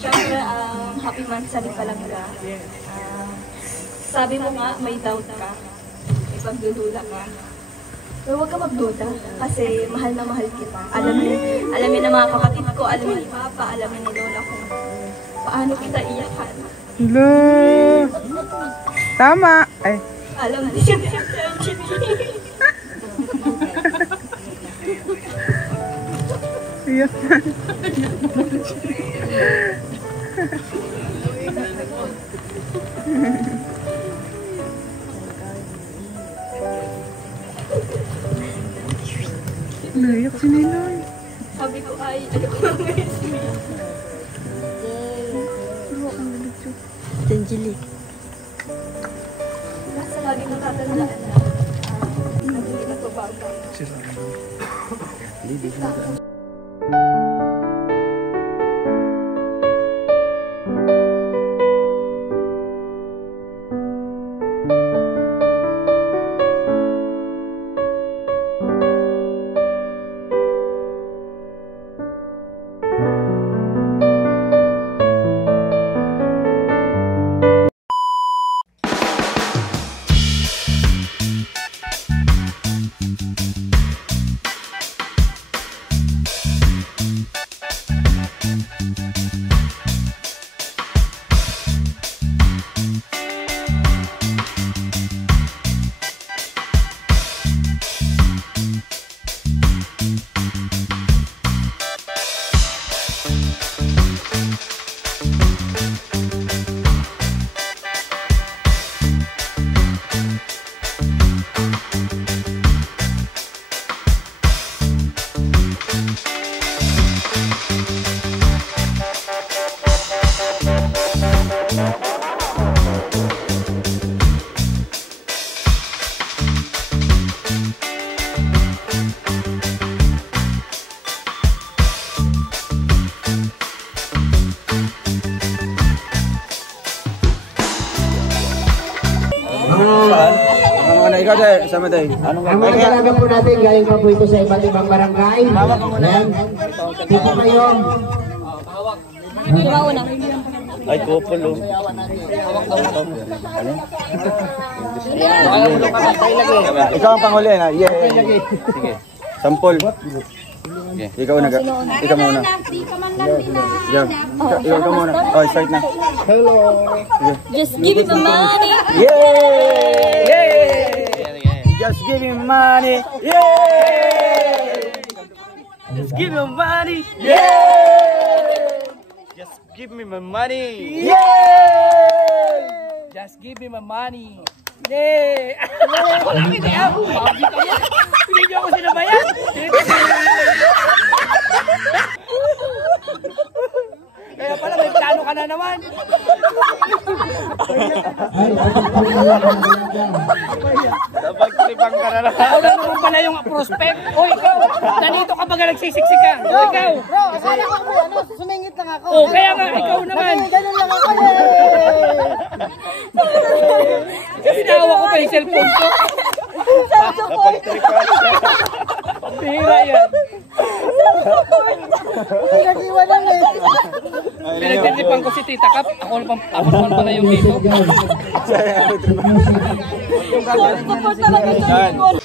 Siyempre, happy monthsary pa lang ka. Sabi mo nga, may doubt ka. May pagdududa ka. Pero huwag ka magduda kasi mahal na mahal kita. Alamin ng mga kapatid ko, alamin ni Papa, alamin ni Lola ko. Paano kita iyakan? Hello! Tama! Ay. Alam din siya. Iyak na. Naiyak si Niloy. Sabi ko ay, ano ko lang ngayon. Tanjili. Basta lagi natatandaan na hindi nagbabago. Ikaw tayo, sama tayo. Ang mga dalaga po natin, galing pa po ito sa iba't ibang barangay. Ayan. Dito kayo. Ay, couple oh. Ikaw ang panghuli na. Yeah. Sige. Sampol. Ikaw na. Ikaw muna. Ikaw muna. Oh, start na. Hello. Just give it the money. Yay! Yay! Just give me money. Yay! Just give me money. Yay! Just give me my money. Yay! Just give me my money. Yay! Hindi niyo ako sinabayan. Kaya pala may plano ka na naman. Napagtripang ka na naman. Ako na naman pala yung prospect. O ikaw, nandito ka baga nagsisiksikan. O ikaw. Bro, akala ko sumingit lang ako. O kaya nga, ikaw naman. Ganun lang ako. Kasi nahawa ko pa yung cellphone ko. Napagtripan. Pihira yan. Nag-iwanan eh. Pinagtitipan ko si Tita Kap. Ako naman pala yung dito. Support talaga sa people.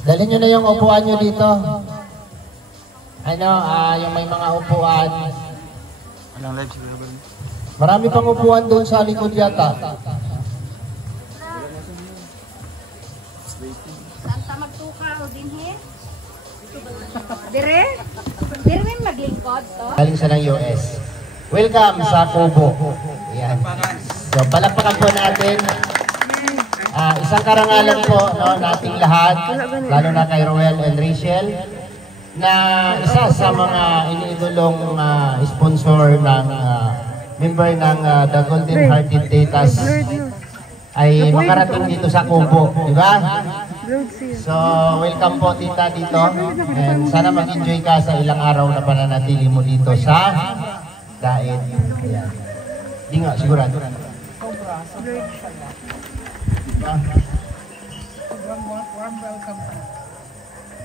Dalhin nyo na yung upuan nyo dito. Yung may mga upuan. Anong live siguro ba? Marami pang upuan doon sa likod yata. Santa magtuka o dinhi? Dire? Dire may maglingkod to? Galing sa ng US. Welcome sa Kubo. Ayan. So, palakpakan po natin. Isang karangalan po nating lahat, lalo na kay Roel and Rachel, na isa sa mga iniidolong sponsor ng member ng The Golden Hearted Tetas ay makarating dito sa Kubo, di ba? So, welcome po tita dito. And sana mag-enjoy ka sa ilang araw na pananatili mo dito sa Daet. Ayan. Di nga, sigurado.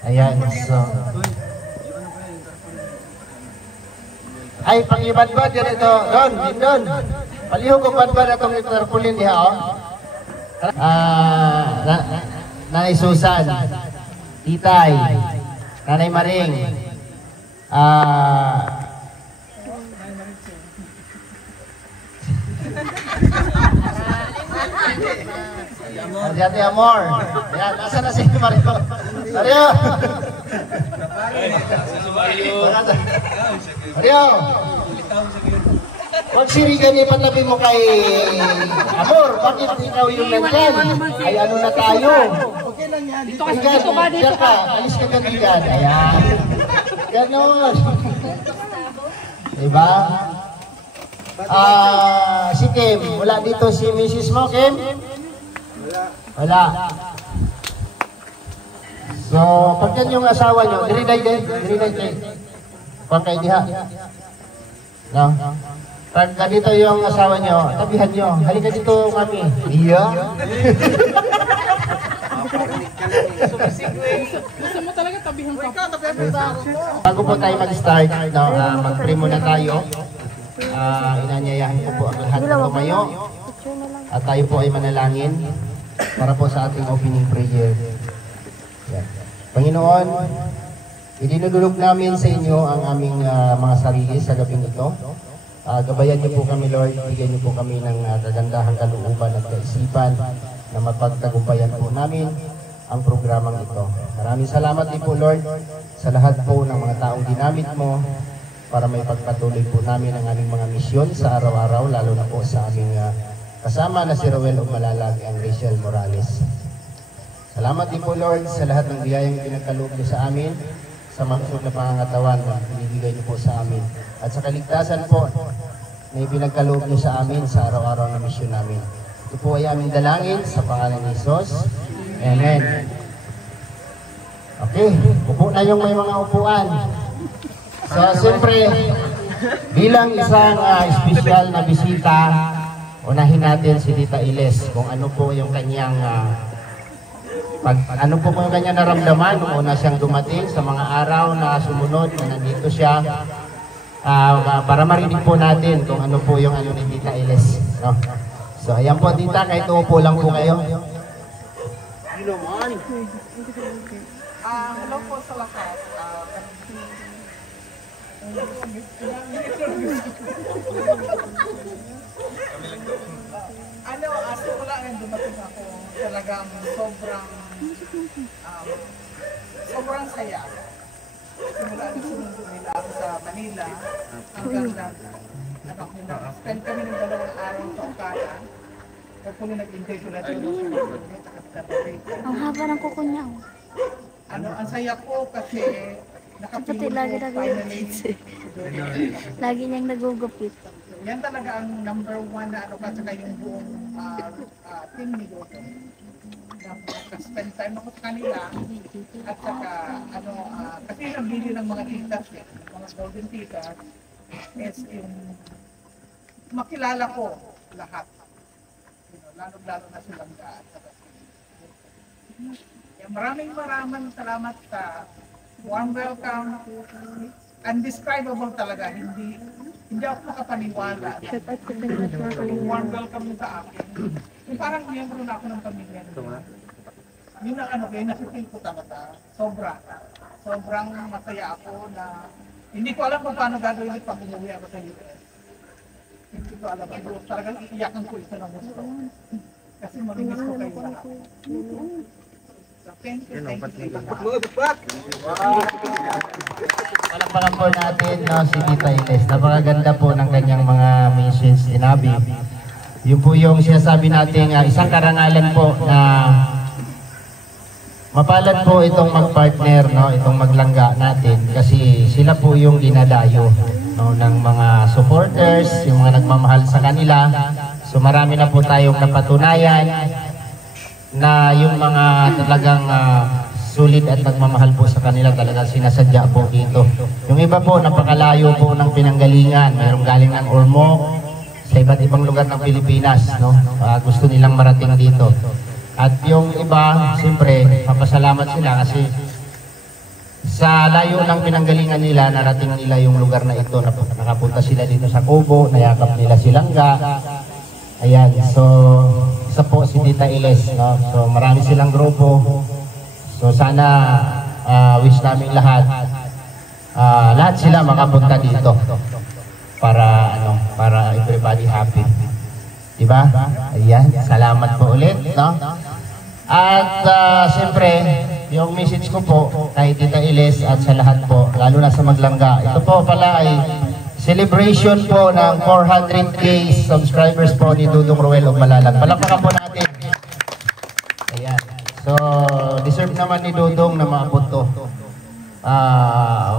Ayan, so. Ay, pang-ibad-bad yan ito. Doon. Palihog ko bad-bad itong tarpaulin diha, oh. Nanay Susan, Titay, Nanay Maring, Jati Amor. Yan, nasa na si Mario? Mario! Mario! Huwag sirigan niya patabi mo kay Amor. Bakit ikaw yung nandyan? Ay ano na tayo? Dito ka, dito ka. Alis ka ganyan. Ayan. Ganon. Diba? Si Kim, wala dito si Mrs. mo, Kim? Wala. So, pag yan yung asawa nyo, diriday din. Kung kayo diha. No? Pag dito yung asawa nyo, tabihan nyo. Halika dito, mami. Iya. Gusto mo talaga tabihan ka. Bago po tayo mag-start, no, mag-pray muna tayo. Inanyayahan ko po ang lahat na tumayo. At tayo po ay manalangin para po sa ating opening prayer. Yan. Panginoon, idinudulog namin sa inyo ang aming mga sarili sa gabing ito. Gabayan niyo po kami, Lord. Bigyan niyo po kami ng kagandahang kalooban at kaisipan na mapagtagumpayan po namin ang programang ito. Maraming salamat din po, Lord, sa lahat po ng mga taong ginamit mo para may pagpatuloy po namin ang aming mga misyon sa araw-araw, lalo na po sa aming kasama na si Rowel Umalalag and Rachel Morales. Salamat din po, Lord, sa lahat ng biyayang pinagkaloob niyo sa amin, sa maksud na pangangatawan na binibigay niyo po sa amin. At sa kaligtasan po na ipinagkaloob niyo sa amin sa araw-araw na misyon namin. Ito po ay aming dalangin sa pangalan ni Jesus. Amen. Okay, upo na yung may mga upuan. So, siyempre, bilang isang espesyal na bisita, unahin natin si Tita Iles kung ano po yung kanyang ano po yung kanyang naramdaman nung una siyang dumating sa mga araw na sumunod na nandito siya. Para marinig po natin kung ano po yung ano ni Tita Iles, no? So ayan po tita, kahit uupo lang po kayo. Hello po sa lahat. Simula nang dumating ako, talagang sobrang saya. Simula nang sumundo nila ako sa Manila, hanggang spend kami ng 2 araw sa Okada. Kung nag-enjoy ko na Ang haba ng kuko niya. ang saya ko kasi Pati lagi nagugupit. Lagi niyang nagugupit. Yan talaga ang number 1 na ano kasi yung buong team ni Goto. Spend time ako sa kanila at saka kasi nabili ng mga titas mga golden titas is yung makilala ko lahat. Lalo na silang maraming salamat sa warm welcome. Undescribable talaga, hindi ako makapaniwala. Warm welcome sa akin. Yung parang miyembro na ako ng pamilya. Yun ang nasipil ko talaga. Sobrang masaya ako na hindi ko alam kung paano gagawin pag umuwi ako sa US. Hindi ko alam. Talagang iiyakan ko ito ng gusto. Kasi mamimiss ko kayo lahat. Thank you. Palakpakan po natin si Tita Iles. Napakaganda po ng kanyang mga missions sinabi. Yun po yung sinasabi natin, isang karangalan po na mapalad po itong mag-partner, itong maglangga natin kasi sila po yung dinadayo ng mga supporters, yung mga nagmamahal sa kanila. So So marami na po tayong napatunayan na yung mga talagang sulit at nagmamahal po sa kanila, talagang sinasadya po dito. Yung iba po, napakalayo po ng pinanggalingan. Mayroong galing ng Ormoc, sa iba't ibang lugar ng Pilipinas, no? Gusto nilang marating dito. At yung iba, siyempre, papasalamat sila kasi sa layo ng pinanggalingan nila, narating nila yung lugar na ito. Nakapunta sila dito sa Kubo, nayakap nila si Langga. Ayan, so isa po si Tita Iles, no? So marami silang grupo. So sana wish namin lahat sila makapunta dito para everybody happy. Diba? Ayan, salamat po ulit, no? At siyempre, yung message ko po kay Tita Iles at sa lahat po, lalo na sa Maglangga, ito po pala ay celebration po ng 400K subscribers po ni Dudong Roel of Malalag. Palakpakan po natin. Ayan. So, deserve naman ni Dudong na maabot to.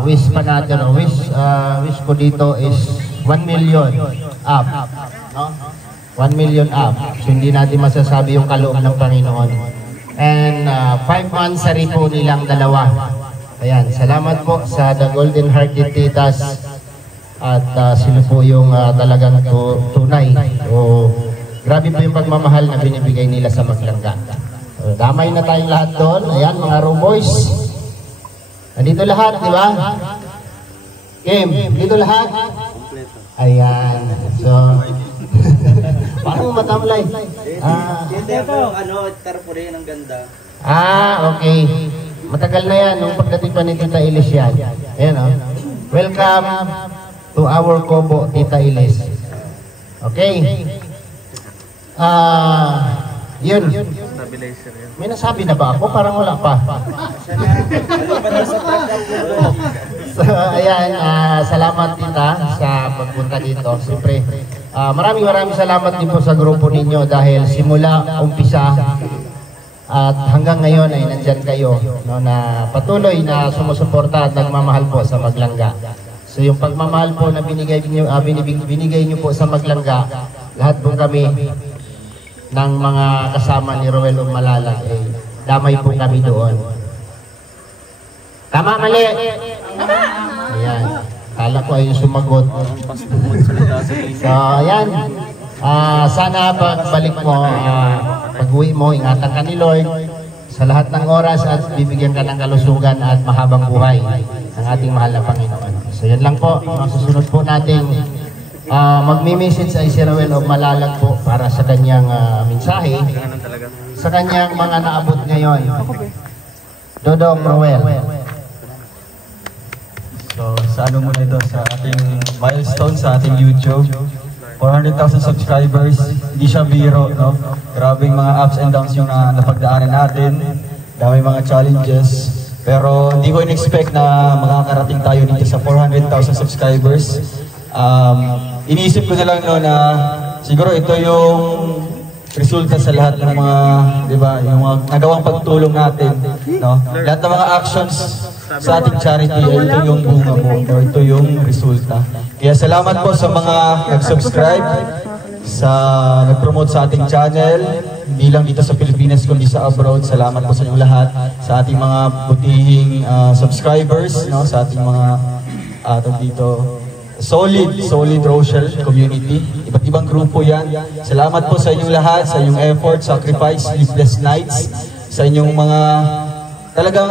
Wish pa natin, wish ko dito is 1 million up. No? 1 million up. So, hindi natin masasabi yung kaloob ng Panginoon. And 5 months sari po nilang dalawa. Ayan, salamat po sa The Golden Hearted Titas. At sila po yung talagang tunay. O, grabe po yung pagmamahal na binibigay nila sa Maglangga. So, damay na tayong lahat doon. Ayan, mga Row Boys. Nandito lahat, di ba? Kim, dito lahat? Ayan. So, parang matamlay. Tarpuri ng ganda. Okay. Matagal na yan, nung pagdating pa ni Tita Iles yan. Ayan, oh. Welcome to our Kubo, Tita Iles. Okay. Yun. May nasabi na ba ako? Parang wala pa. So, ayan, salamat Tita sa pagpunta dito. Siyempre, maraming salamat din po sa grupo ninyo dahil simula, umpisa, at hanggang ngayon ay nandyan kayo, no, na patuloy na sumusuporta at nagmamahal po sa Maglangga. So yung pagmamahal po na binigay nyo po sa Maglangga, lahat po kami ng mga kasama ni Roel of Malalag, damay po kami doon. Tama, mali? Ayan. Kala ko ay sumagot. So, ayan. Sana pagbalik mo, pag-uwi mo, ingatan ka ni Lord sa lahat ng oras at bibigyan ka ng kalusugan at mahabang buhay ng ating mahal na Panginoon. So, yan lang po. Susunod po natin magmi-message ay si Roel of Malalag po para sa kanyang mensahe sa kanyang mga naabot ngayon. Dodong Roel. So, sa ano muna ito, sa ating milestone sa ating YouTube, 400,000 subscribers, hindi siya biro, no? Grabing mga ups and downs yung napagdaanan natin, dami mga challenges, pero hindi ko in-expect na makakarating tayo dito sa 400,000 subscribers. Iniisip ko na lang, no, na siguro ito yung resulta sa lahat ng mga, di ba, yung mga nagawang pagtulong natin, no? Lahat ng mga actions sa ating charity, ito yung bunga mo, or ito yung resulta. Kaya salamat po sa mga nag-subscribe, sa nag-promote sa ating channel, hindi lang dito sa Pilipinas kundi sa abroad. Salamat po sa inyo lahat, sa ating mga butihing subscribers, no? Sa ating mga dito solid Rochelle community. Iba't ibang grupo yan. Salamat po sa inyong lahat, sa inyong effort, sacrifice, sleepless nights, sa inyong mga talagang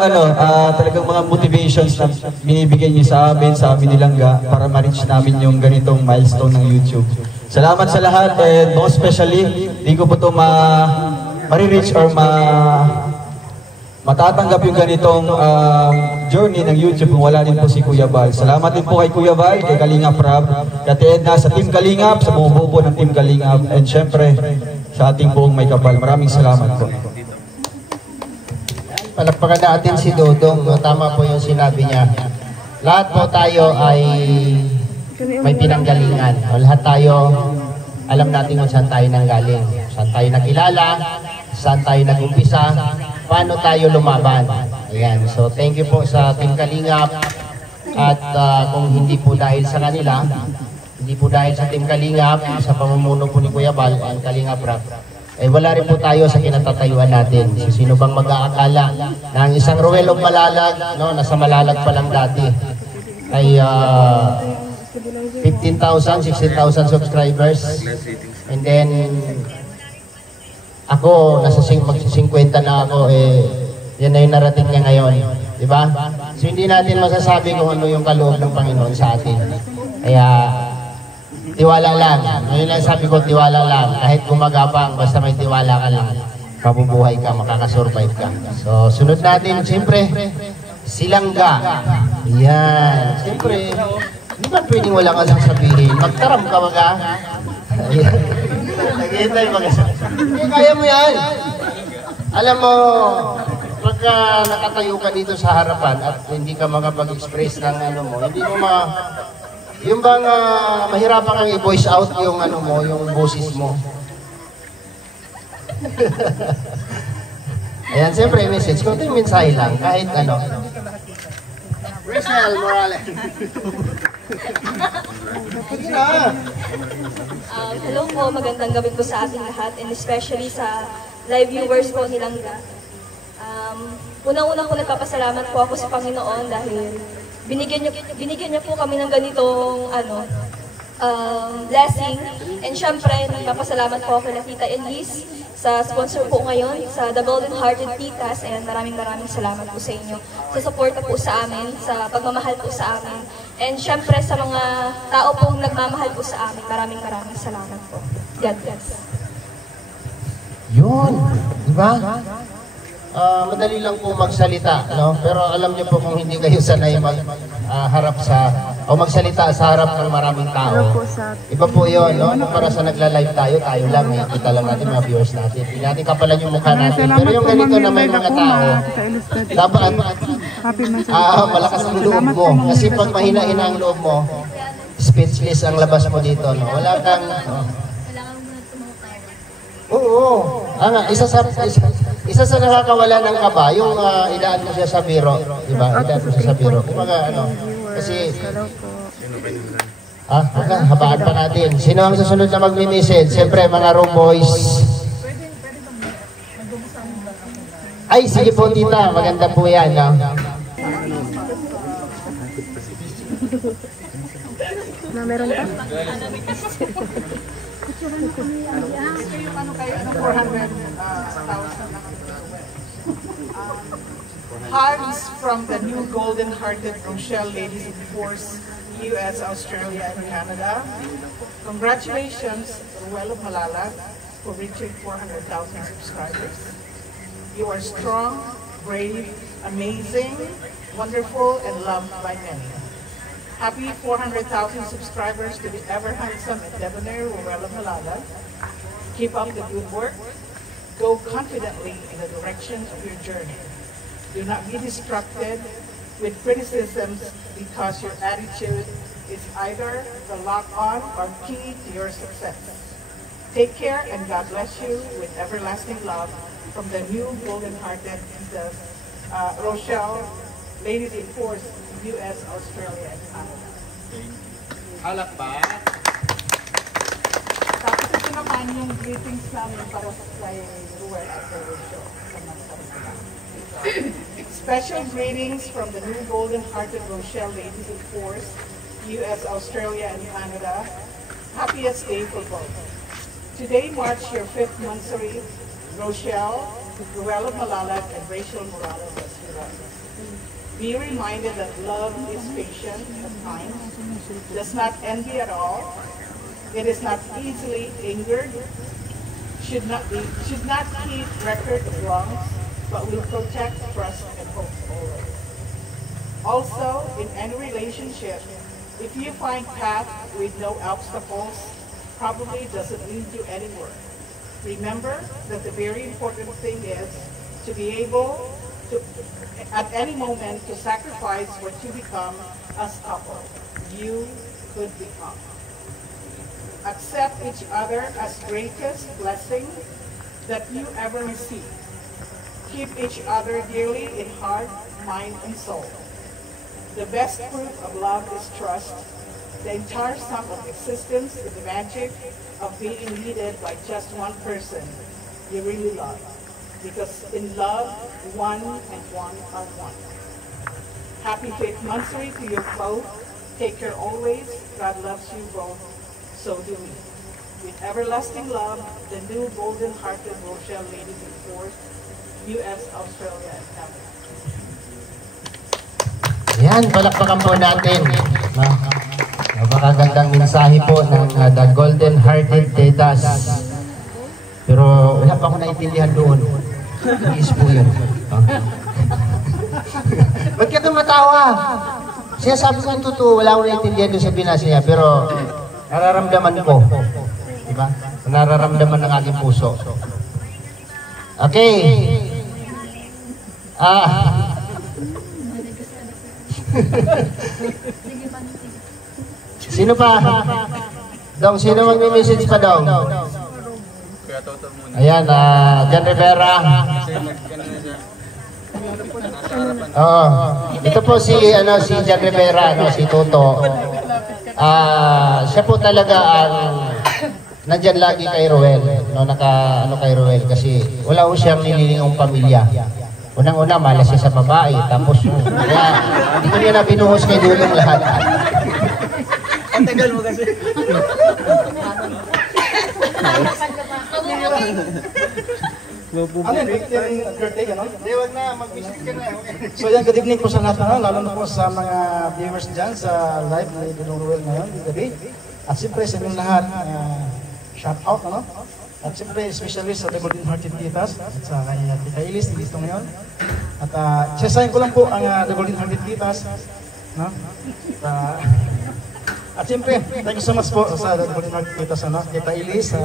mga motivations na binibigay niyo sa amin ni Langga para ma-reach namin yung ganitong milestone ng YouTube. Salamat sa lahat, and most especially, hindi ko po ito ma-reach or matatanggap yung ganitong journey ng YouTube kung wala din po si Kuya Val. Salamat din po kay Kuya Val, kay Kalingap Rab, kay Ate Edna, sa Team Kalingap, sa buong po ng Team Kalingap, and syempre sa ating buong may kapal. Maraming salamat po. Palakpakan natin si Dodong. Tama po yung sinabi niya. Lahat po tayo ay may pinanggalingan. Lahat tayo, alam natin kung saan tayo nanggaling. Saan tayo nakilala, saan tayo nag-umpisa, paano tayo lumaban. Ayan. So, thank you po sa Team Kalingap. At kung hindi po dahil sa kanila, hindi po dahil sa Team Kalingap, sa pamumuno po ni Kuya Bal, ang Kalingap Rap, eh wala rin po tayo sa kinatatayuan natin. So, sino bang mag-aakala na ang isang Ruel of Malalag, no, nasa Malalag pa lang dati, ay 15,000, 16,000 subscribers. And then, ako, nasa 50 na ako, yan na yung narating niya ngayon. Diba? So, hindi natin masasabi kung ano yung kaloob ng Panginoon sa atin. Kaya, tiwala lang. Ngayon lang sabi ko, tiwala lang. Kahit gumagapang, basta may tiwala ka lang, mabubuhay ka, makakasurvive ka. So, sunod natin, siyempre, Silangga. Yan. Siyempre, hindi ba pwedeng wala ka sasabihin? Magtaram ka baga? Ayan. Naghihintay ba kasi? Hindi, kaya mo yan. Alam mo, pagka nakatayo ka dito sa harapan at hindi ka makapag-express ng ano mo, hindi mo yung bang mahirapan kang i-voice out yung ano mo, yung boses mo. Ayan, siyempre, message. Kunting mensahe lang, kahit ano. Rizal Morales. Sige na. Hello po, magandang gabi po sa ating lahat and especially sa live viewers po ni Langga. Unang-una po nagpapasalamat po ako sa Panginoon dahil binigyan niya po kami ng ganitong blessing. And syempre, nagpapasalamat po ako kay Tita Elise sa sponsor po ngayon, sa The Golden Hearted Titas. Ayan, maraming salamat po sa inyo. Sa suporta po sa amin, sa pagmamahal po sa amin. And syempre, sa mga tao pong nagmamahal po sa amin, maraming salamat po. God bless. Yun, di ba? Madali lang po magsalita, no? Pero alam niyo po kung hindi kayo sanay harap o magsalita sa harap ng maraming tao. Iba po yun, no? Para sa nagla-live tayo lang, kita lang natin mga viewers natin. Hindi natin kapalan yung mukha natin. Pero yung ganito na may mga tao, dapat malakas ang loob mo. Kasi pag mahina-hina ang loob mo, speechless ang labas mo dito, no? Wala kang... Oo. Isa sa nakakawala ng kaba, yung idaan mo siya sa biro, di ba? Idaan mo siya sa biro. Kumbaga kasi habaan pa natin. Sino ang susunod na magmi-message? Siyempre, mga room boys. Ay, sige po, tita. Maganda po yan, no? Meron pa? Ano kayo, 400,000 Hearts from the new Golden Hearted Rochelle Ladies in Force, US, Australia, and Canada. Congratulations, Ruel of Malalag, for reaching 400,000 subscribers. You are strong, brave, amazing, wonderful, and loved by many. Happy 400,000 subscribers to the ever handsome and debonair Ruel of Malalag. Keep up the good work. Go confidently in the direction of your journey. Do not be distracted with criticisms because your attitude is either the lock-on or key to your success. Take care and God bless you with everlasting love from the new Golden-Hearted Rochelle Ladies in Force, US, Australia, and Canada. Halak ba? Tapos ito naman yung greetings namin para kay Ruel at the Rochelle. Special greetings from the new Golden-Hearted Rochelle Ladies in Force, US, Australia, and Canada. Happiest day for both. Today marks your 5th monthsary. Rochelle, Ruel of Malalag, and Rachel Morales as well. Be reminded that love is patient at times, does not envy at all, it is not easily angered, should not keep record of wrongs, but will protect, trust, and hope always. Also, in any relationship, if you find path with no obstacles, probably doesn't lead you anywhere. Remember that the very important thing is to be able to, at any moment, to sacrifice what you become as couple. You could become. Accept each other as greatest blessing that you ever receive. Keep each other dearly in heart, mind, and soul. The best proof of love is trust. The entire sum of existence is the magic of being leaded by just one person you really love. Because in love, one and one are one. Happy 5th monthsary to you both. Take care always. God loves you both. So do we. With everlasting love, the new golden-hearted Rochelle ladies in force, U.S., Australia, and Canada. Yan, palakpakan po natin. Napakagandang mensahe po ng The Golden Hearted Tetas. Pero wala pa ako naintindihan doon. Iis po yun. Ba't ka tumatawa? Siya sabi ko yung totoo, wala akong naintindihan doon sa binasa niya. Pero nararamdaman ko. Diba? Nararamdaman ng aking puso. Okay. Sino pa? Dong, sino magme-message pa dong? Ayan, John Rivera. Ito po si John Rivera, si Toto. Siya po talaga ang nandyan lagi kay Roel, kay Roel kasi wala ko siyang nililingong pamilya. Unang-una, malas siya sa babae, tapos kaya hindi ko niya na binuhos kay Dulong lahat. Ang tagal mo kasi. Ano yun? Birthday, ano? Hindi, wag na, mag-visit ka na. So yan, good evening po sa lahat na, lalo na po sa mga viewers dyan sa live ni Dulong Roel ngayon, gabi. At siyempre sa inyong lahat, shout out, ano? At siyempre, especially sa The Golden Hearted Titas at sa kanya Tita Ilis, dito ngayon. At sasayin ko lang po ang The Golden Hearted Titas. No? At siyempre, thank you so much po sa The Golden Hearted Titas, Tita Ilis,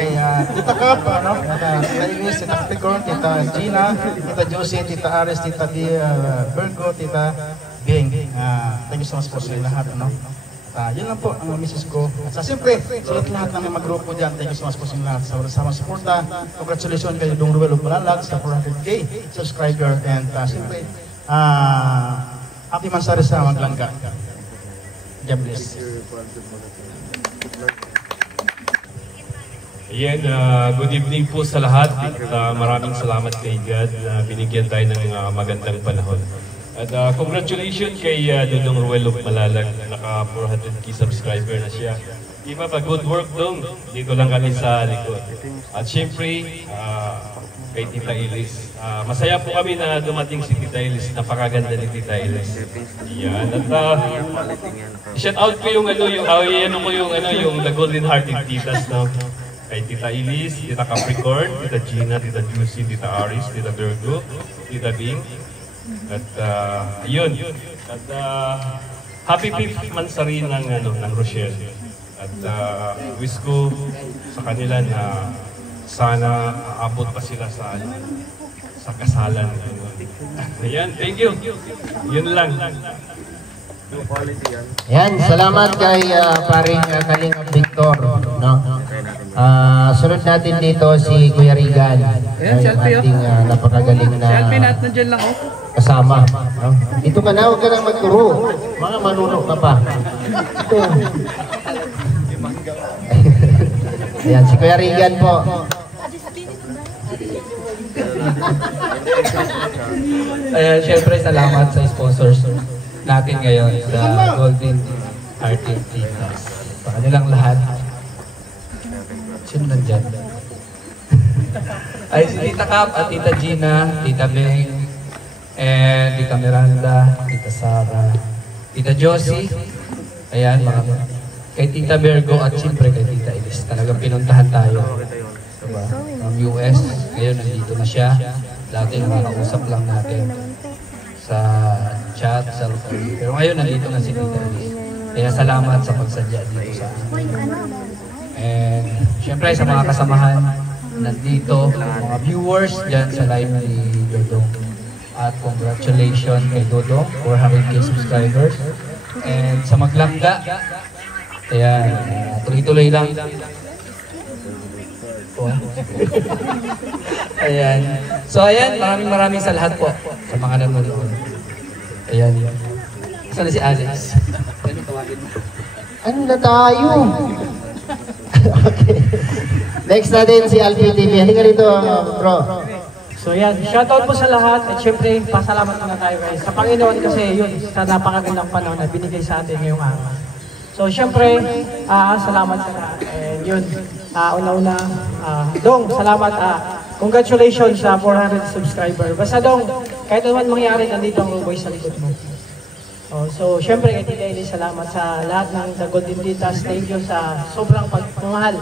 kay Tita Cap, Tita Ilis, Tita Capricorn, Tita Gina, Tita Josie, Tita Ares, Tita Virgo, Tita Bing. Thank you so much po sa lahat. Yun lang po ang message ko. At siyempre, sa lahat ng mga grupo dyan, thank you so much po sa lahat. Sa sama suporta, congratulations kay Dong Ruel Malalag sa 400K subscriber. And siyempre, happy mansari sa Maglangga. God bless. Ayan, good evening po sa lahat. Maraming salamat kay God na binigyan tayo ng magandang panahon. At congratulations kay Dudong Ruel of Malalag, naka 400K subscriber na siya. Iba pa, good work Dong, dito lang kami sa likod. At syempre, kay Tita Ilis. Masaya po kami na dumating si Tita Ilis, napakaganda ni Tita Ilis. Yan, at shout out ko yung yung The Golden Hearted Titas, no? Kay Tita Ilis, Tita Capricorn, Tita Gina, Tita Juicy, Tita Aris, Tita Virgo, Tita Bing. At yun. At happy 5th monthsary ng Rochelle. At wish ko sa kanila na sana aabot pa sila sa kasalan. Ayan, thank you. Yun lang. Yan, salamat kay paring Kalingap Victor, no? Sunod natin dito si Kuya Rigan. Ayan, selfie, ating napakagaling na selfie natin nandiyan lang, kasama. No? Dito ka na, huwag ka nang magturo. Mga manunok ka pa. Ito. Ayan, si Kuya Rigan po. Siyempre, salamat sa sponsors natin ngayon sa Golden Hearted Titas. Sa kanilang lahat. Sino nandyan? Ay, si Tita Cap at Tita Gina, Tita Beng, and Tita Miranda, Tita Sara, Tita Josie, ayan, kay Tita Virgo at siyempre kay Tita Ilis. Talagang pinuntahan tayo. Diba? From US, ngayon nandito na siya. Dati nakakausap lang natin sa chat, sa phone. Pero ngayon nandito na si Tita Ilis. Kaya salamat sa pagsadya dito sa amin. And syempre sa mga kasamahan nandito, mga viewers dyan sa live ni Dodong. At congratulations kay Dodong, 400K subscribers. And sa Maglangga, kaya tuloy-tuloy lang. Ayan. So ayan, maraming sa lahat po sa mga nanonood. Ayan. Sana si Alex. Ano na tayo? Okay. Next natin si Alfie TV. Halika rito, bro. So yan, shoutout po sa lahat at syempre pasalamat muna tayo guys sa Panginoon kasi yun sa napakagandang panahon na binigay sa atin ngayong araw. So syempre, salamat sa lahat. And yun, una-una, Dong, salamat. Congratulations sa 400 subscriber. Basta Dong, kahit naman mangyari, nandito ang Ruboy sa likod mo. So syempre, kay Tita Eli, salamat sa lahat ng The Golden Titas. Thank you sa sobrang pagmamahal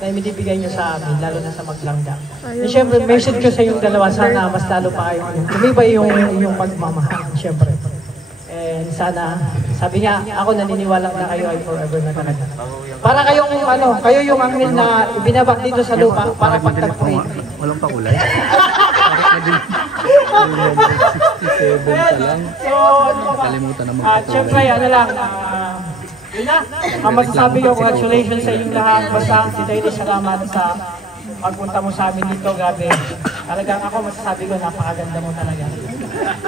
na ibibigay nyo sa amin, lalo na sa Maglangga. And syempre, message ko sa yung dalawa, sana mas lalo pa kayo. Tumibay yung pagmamahal, syempre. And sana, sabi niya, ako naniniwala na kayo ay forever na talaga. Para kayong, kayo yung angin na ibinabak dito sa lupa para pagtagpuin. Walang pakulay. So, at syempre, yun na, ang masasabi ko, congratulations sa inyong lahat. Basta, si Daily, salamat sa pagpunta mo sa amin dito, grabe. Talagang ako masasabi ko, napakaganda mo talaga.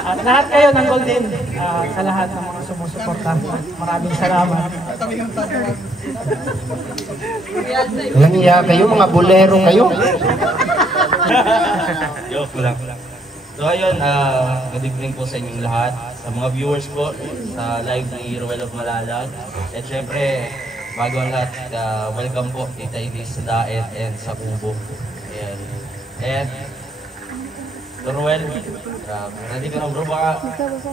At lahat kayo ng Golden, sa lahat ng mga sumusuporta. Maraming salamat. Walang iya kayo, mga bolero kayo. Joke lang. So ayun, good evening po sa inyong lahat, sa mga viewers po sa live ni Ruel of Malalag. At syempre, bago ang lahat, welcome po Tita Eli sa Daet and sa Kubo. Ayan. And Ruel, ready ka na bro, baka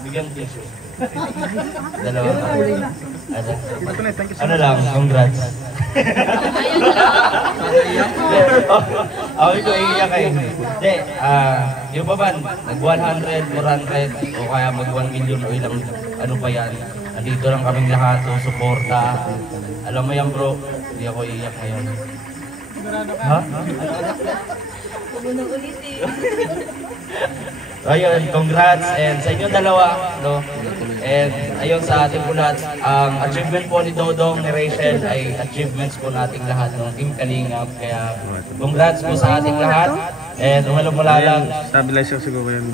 bigyan tissue. Dalawa. Ano lang, congrats. Ako ito, iiyak kayo. Hindi, yung pa ba, nag-100, 400, o kaya mag-1 million o ilang, ano pa yan. Nandito lang kaming lahat, suporta. Alam mo yan bro, hindi ako iiyak ngayon. Ha? Ayun, congrats and sa inyo dalawa, no? And ayun sa ating po lahat, ang achievement po ni Dodong, ni Rachel ay achievements po nating lahat ng Team Kalingap. Kaya congrats po sa ating lahat. And umalo mula lang, Stabilize yung siguro yun.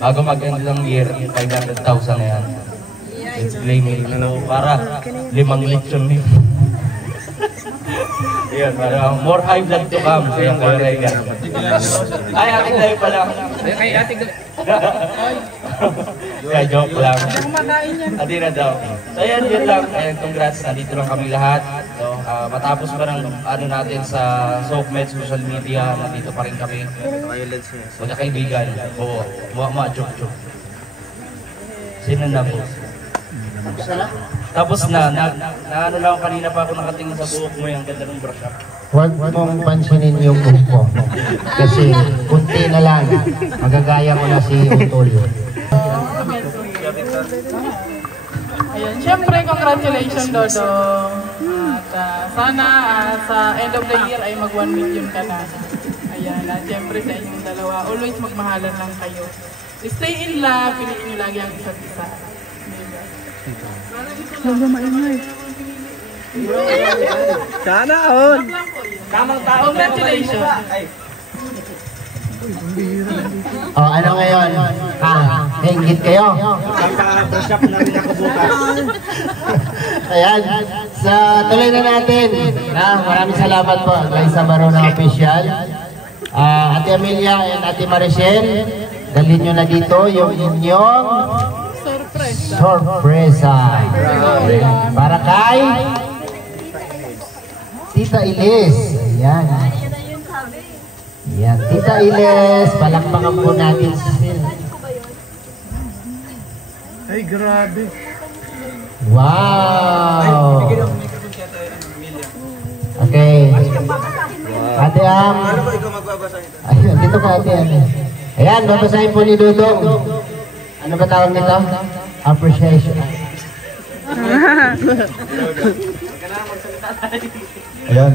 bago mag-end ng year, 500,000 na yan. It's blaming, para 5 lechon yun. Ayan, para more high blood to come. Kaya kayo Regan. Ay, ating live pala. Kay ating... Kaya joke lang. Adi na daw. So ayan, yun lang. And congrats, nandito lang kami lahat. So, matapos pa ng natin sa SOCMED social media, nandito pa rin kami. Magkakaibigan. Oo, joke. Sino na po? Tapos na ano lang kanina pa ako nakatingin sa buhok mo, yung ganda ng brush up. Huwag mong pansinin yung buhok ko. Kasi kunti na lang, magagaya ko na si Utol. Ayun, syempre congratulations Dodong. At sana sa end of the year ay mag 1 million ka na. Ayan, at syempre sa inyong dalawa, always magmahalan lang kayo. Stay in love, piliin nyo lagi ang isa't isa. Huwag ba maingay? Sana all! Tamang tao. Congratulations! Ano ngayon? Nainggit kayo? Pampa-brush na rin ako bukas. Ayan, tuloy na natin. Maraming salamat po kay Sabarona Official. Ate Amelia and Ate Maricel, dalhin nyo na dito yung inyong sorpresa. Para kay Tita Ilis. Ayan. Ayan. Tita Ilis, palakpakan po natin sila. Ay, grabe. Wow! Okay. Ate Am. Ayun, dito ka Ate Am. Ayan, babasahin po ni Dudong. Ano ba tawag nito? Appreciation. Ayan.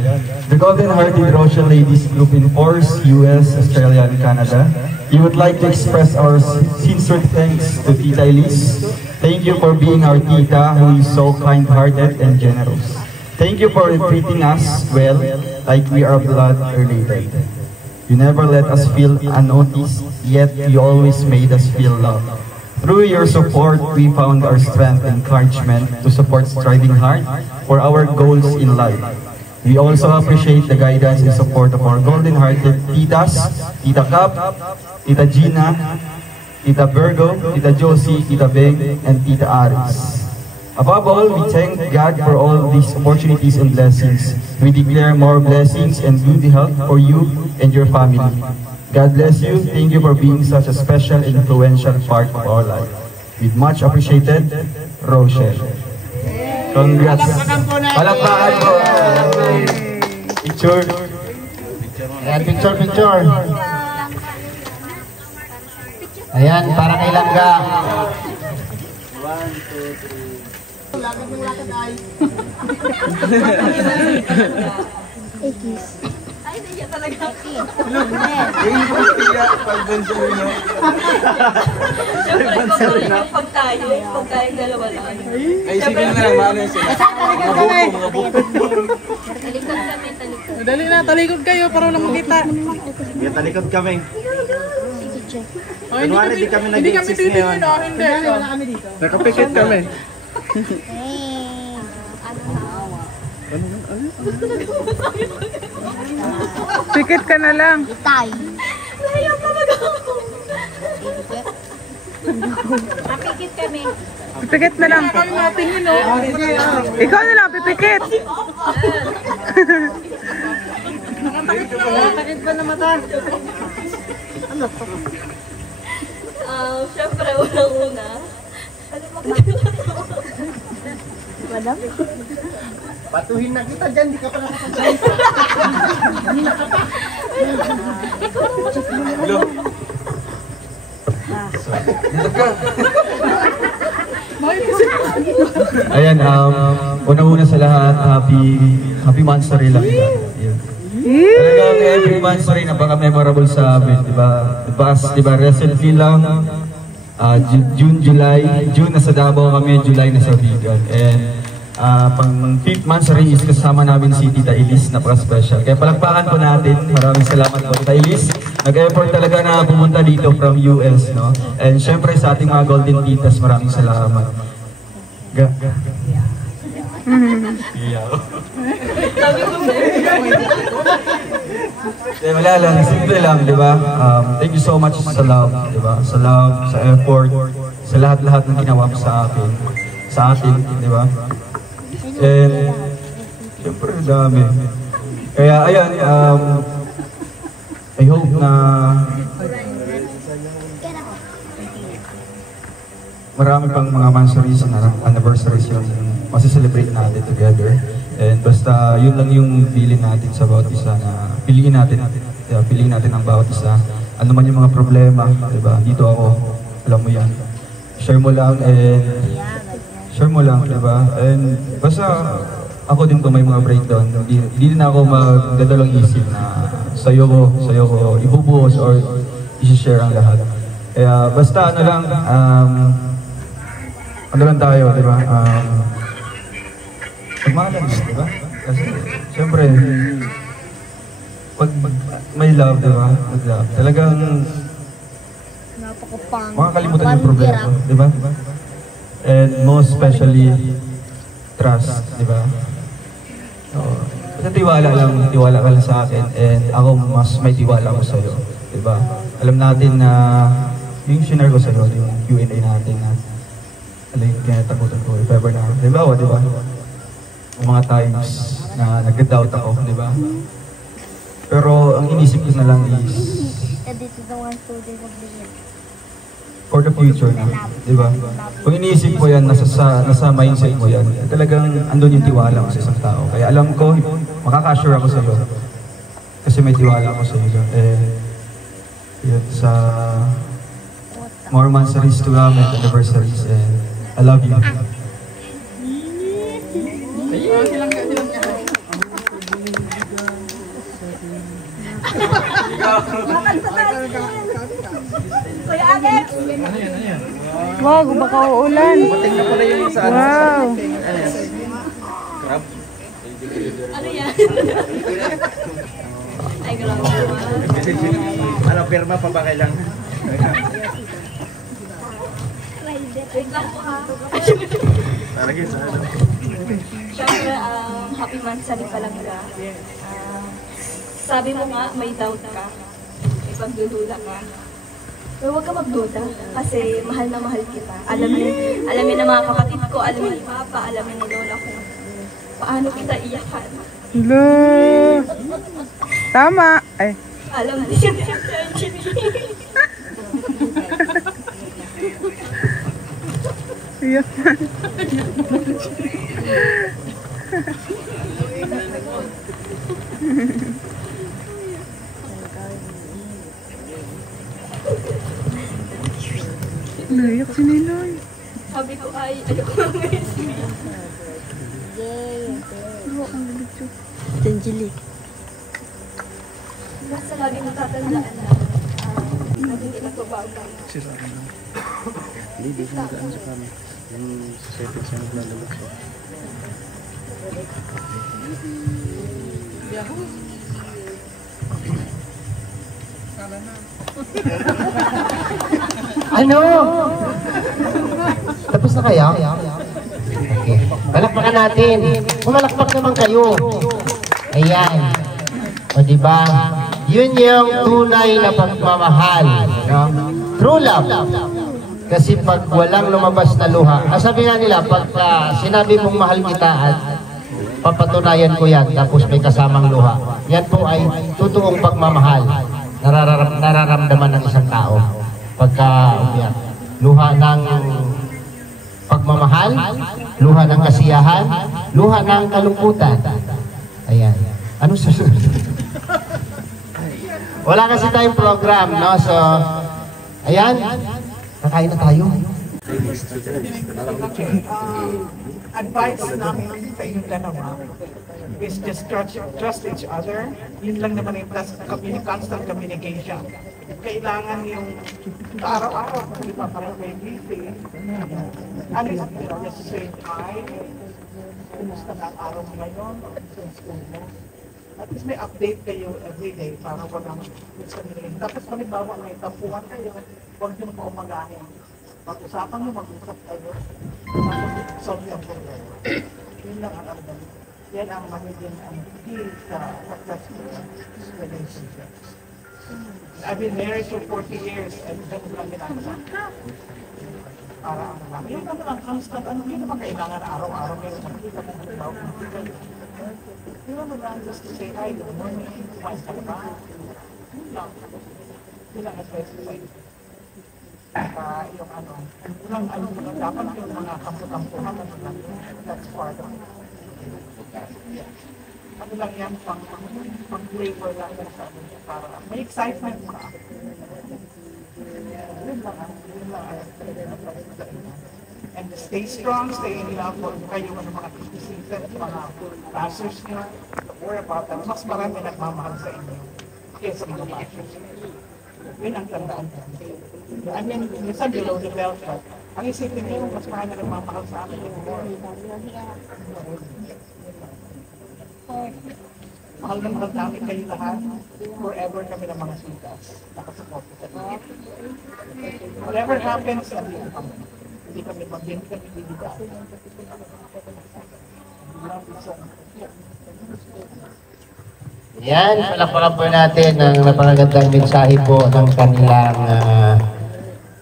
The Golden Hearted Rochelle Ladies Group in Force, US, Australia, and Canada. We would like to express our sincere thanks to Tita Elise. Thank you for being our tita who is so kind-hearted and generous. Thank you for treating us well, like we are blood related. You never let us feel unnoticed, yet you always made us feel loved. Through your support, we found our strength and encouragement to support striving hard for our goals in life. We also appreciate the guidance and support of our golden-hearted titas, Tita Cap, Tita Gina, Tita Virgo, Tita Josie, Tita Beng, and Tita Aris. Above all, we thank God for all these opportunities and blessings. We declare more blessings and good health for you and your family. God bless you. Thank you for being such a special and influential part of our life. With much appreciated, Rochelle. Congrats. Palakpakan po. Picture. Ayan, picture. Ayan, para kay Langga. 1, 2, 3. Lakad ay. Ay, hindi talaga. Pag tayong dalawa lang. Ay, sige na lang, maano yun sila. Mga buko. Talikod kami, talikod. Dali na, talikod kayo para na makita. Sige, talikod kami. Oh, hindi kami titingin, oh, hindi. Wala kami dito. Nakapikit kami. Pikit ka na lang. Itay. Layo talaga ako. Papikit kami. Pipikit na lang. Ikaw na lang, pipikit. Nakatakit ba na mata? Ano to? Siyempre, unang-una. Madam? Patuhin na kita dyan, di ka pa nakapagsabi. Hello. Ayan, una-una sa lahat, happy Monstery lang. Talagang every Monstery napaka-memorable sa amin, diba? Recently lang, June nasa Davao kami, July nasa Vigan. And pang 5th Monstery is kasama namin si Tita Elise, napaka-special. Kaya palakpakan po natin, maraming salamat po Tita Elise. Nag-effort talaga na pumunta dito from US, no? And syempre sa ating mga Golden Titas, maraming salamat. Wala lang, simple lang, di ba? Thank you so much sa love, di ba? Sa love, sa effort, sa lahat-lahat ng ginawa mo sa atin, di ba? And, syempre, dami. Kaya, ayan, I hope na marami pang mga monsteries na anniversaries yung masiselebrate natin together. And basta yun lang yung feeling natin sa bawat isa na piliin natin ang bawat isa. Ano man yung mga problema, diba? Dito ako, alam mo yan. Share mo lang, diba? And basta ako din kung may mga breakdown, hindi din ako magdadalawang isip na sa'yo ko ibubuhos or isi-share ang lahat. Kaya basta ano lang tayo, di ba? Magmahalan, di ba? Kasi, siyempre, pag may love, di ba? Mag-love. Talagang makakalimutan yung problema, di ba? And most especially, trust, di ba? So, basta tiwala ka lang sa akin, and ako mas may tiwala ko sa'yo, di ba? Alam natin na yung sinare ko sa'yo, yung Q&A natin na kaya tagutan ko, if ever na, di ba? Yung mga times na nag-doubt ako, di ba? Pero ang inisip ko na lang is for the future na, di ba? Kung iniisip mo yan, nasa mindset mo yan, talagang andun yung tiwala ko sa isang tao. Kaya alam ko, makaka-assure ako sa iyo. Kasi may tiwala ako sa iyo. Yun, sa more monsteries to come and anniversaries, and I love you. Kuya Alex! Wow, baka uulan. Mating na pala yung sa ano. Wow. Crab. Ano yan? Ay, grabe. Ano, pirma pa ba kailangan? Wait lang po ha. Siyempre, happy monthsary pa lang ka. Sabi mo nga, may doubt ka. May pagdududa ka. Pero huwag ka magduda kasi mahal na mahal kita. Alamin ng mga kapatid ko, alamin ni Papa, alamin ni Lola ko. Paano kita iyakan? Hello. Tama. Ay. Alam din siya Iyak na. Naiyak si Ninoy. Sabi ko ay, ayoko nga ngayon. Janjili. Basta lagi natatandaan na hindi nagbabago. Hindi, di siya nagaan sa kami. Yung setting siya naglalabas siya. Ano? Tapos na kaya? Okay. Palakpakan natin. Pumalakpak naman kayo. Ayan. O diba? Yun yung tunay na pagmamahal. No? True love. Kasi pag walang lumabas na luha, sabi nga nila, pag sinabi mong mahal kita at papatunayan ko yan, tapos may kasamang luha, yan po ay totoong pagmamahal. Nararamdaman ng isang tao. Pagka umiyak. Luha ng pagmamahal, luha ng kasiyahan, luha ng kalungkutan. Ayan. Ano susunod? Wala kasi tayong program, no? So, ayan. Kakain na tayo. Advice namin sa inyong dalawa is just trust each other. Yun lang naman yung constant communication. Kailangan yung araw-araw, di ba, parang may busy. At least, just say hi. Kumusta na ang araw mo ngayon? Sa school mo? At least may update kayo everyday para walang misunderstanding. Tapos halimbawa may tampuhan kayo, huwag nyo maumagahin. Pag-usapan nyo, mag-usap kayo. Tapos solve yung problem. Yun lang ang alam. Yan ang magiging key sa successful relationships. I've been married for 40 years and ganun lang ginagawa. Para ang lang. Yun naman ang constant. Ano yun naman kailangan araw-araw kayo makikita mo ng tao. Yun naman lang just to say hi, good morning, kumain ka ba? Yun lang. Yun lang advice ko sa'yo. Yung ano, yung ano, dapat yung mga kampo-kampuhan, that's part of it. Ano lang yan, pang-flavor lang yan sa amin, para may excitement ka. Yun lang, and stay strong, stay in love, kung kayo ng mga criticism, mga bashers nyo, don't worry about them. Mas marami nagmamahal sa inyo kaysa mga bashers. Yun ang tandaan. I mean, minsan below the belt, but ang isipin nyo, mas marami nagmamahal sa amin yung more. Mahal na mahal namin kayo lahat. Forever kami ng mga sitas. Nakasupport sa inyo. Whatever happens, andito kami. Hindi kami mag-hindi kami bibigay. Yan, palakpakan po natin ang napakagandang mensahe po ng kanilang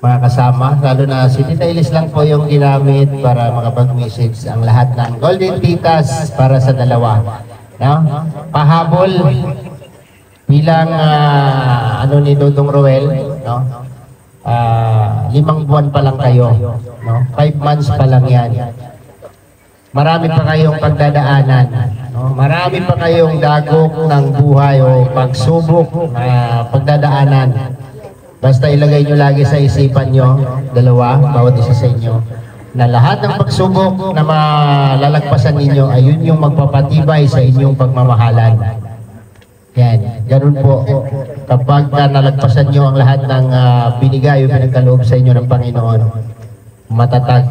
mga kasama. Lalo na si Tita Elis lang po yung ginamit para makapag-message ang lahat ng Golden Titas para sa dalawa. No? Pahabol bilang ano ni Dodong Roel, no? 5 buwan pa lang kayo, no? 5 months pa lang yan. Marami pa kayong pagdadaanan, no? Marami pa kayong dagok ng buhay o pagsubok na pagdadaanan. Basta ilagay nyo lagi sa isipan nyo, dalawa, bawat isa sa inyo, na lahat ng pagsubok na malalagpasan ninyo ay yun yung magpapatibay sa inyong pagmamahalan. Yan, ganun po. Kapag nalagpasan nyo ang lahat ng binigay o pinagkaloob sa inyo ng Panginoon, matatag,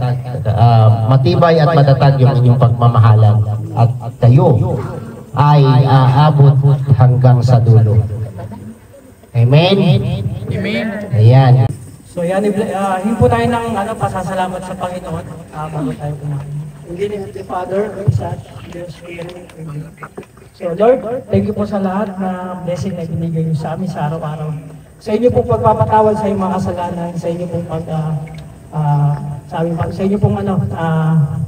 matibay at matatag yung inyong pagmamahalan. At kayo ay aabot hanggang sa dulo. Amen? Amen. Ayan. So yan, hingi po tayo ng pasasalamat sa Panginoon bago tayo kumain. Hindi ni the Father, Son, the Spirit. So Lord, thank you po sa lahat na blessing na binigay niyo sa amin sa araw-araw. Sa inyo pong pagpapatawad sa inyong mga kasalanan, sa inyo pong sa inyo pong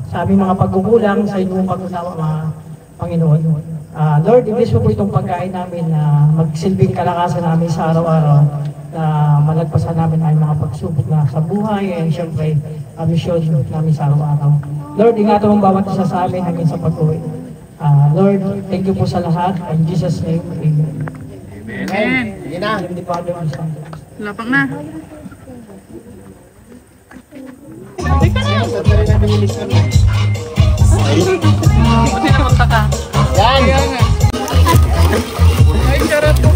sa aming mga pagkukulang, sa inyo pong pag-unawa, mga Panginoon. Lord, ibig po itong pagkain namin na magsilbing kalakasan namin sa araw-araw, na malagpasan namin ay mga pagsubok na sa buhay and syempre misyon namin sa araw-araw. Lord, ingatan mong bawat isa sa amin hanggang sa pag-uwi. Lord, thank you po sa lahat. In Jesus' name, amen. Amen. Hindi na. Lapang na. Buti na magtaka. Yan! Ay, charot po.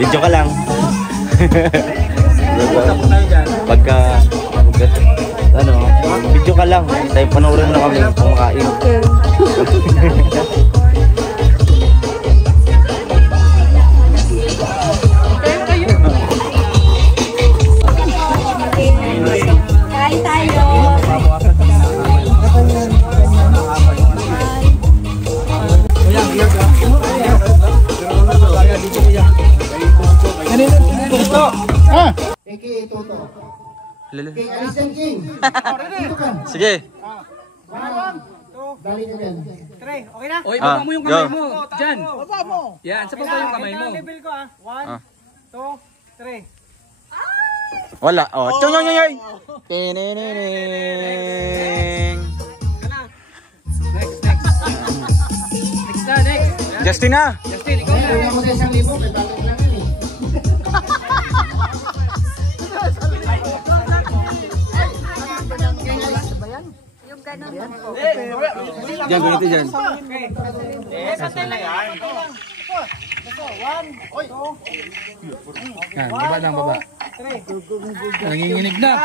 Video ka lang. Video ka lang. Tayo panoorin na kami kumakain. Kain tayo. Kiki, Toto. King, alis yan, King. Dito ka. Sige. Dali ka dyan. Okay na? Oy, baba mo yung kamay mo. Diyan. Baba mo. Yan, sa baba yung kamay mo. Level ko 1, 2, 3. Wala. Oh, chung chung chung. Tininining. Next. Next na, next. Justin na. Justin, ikaw na. Kaya mo sa 1,000, may bakit lang yan eh. Diyan, ganito dyan. Yan, baba lang, baba. Nanginginig na.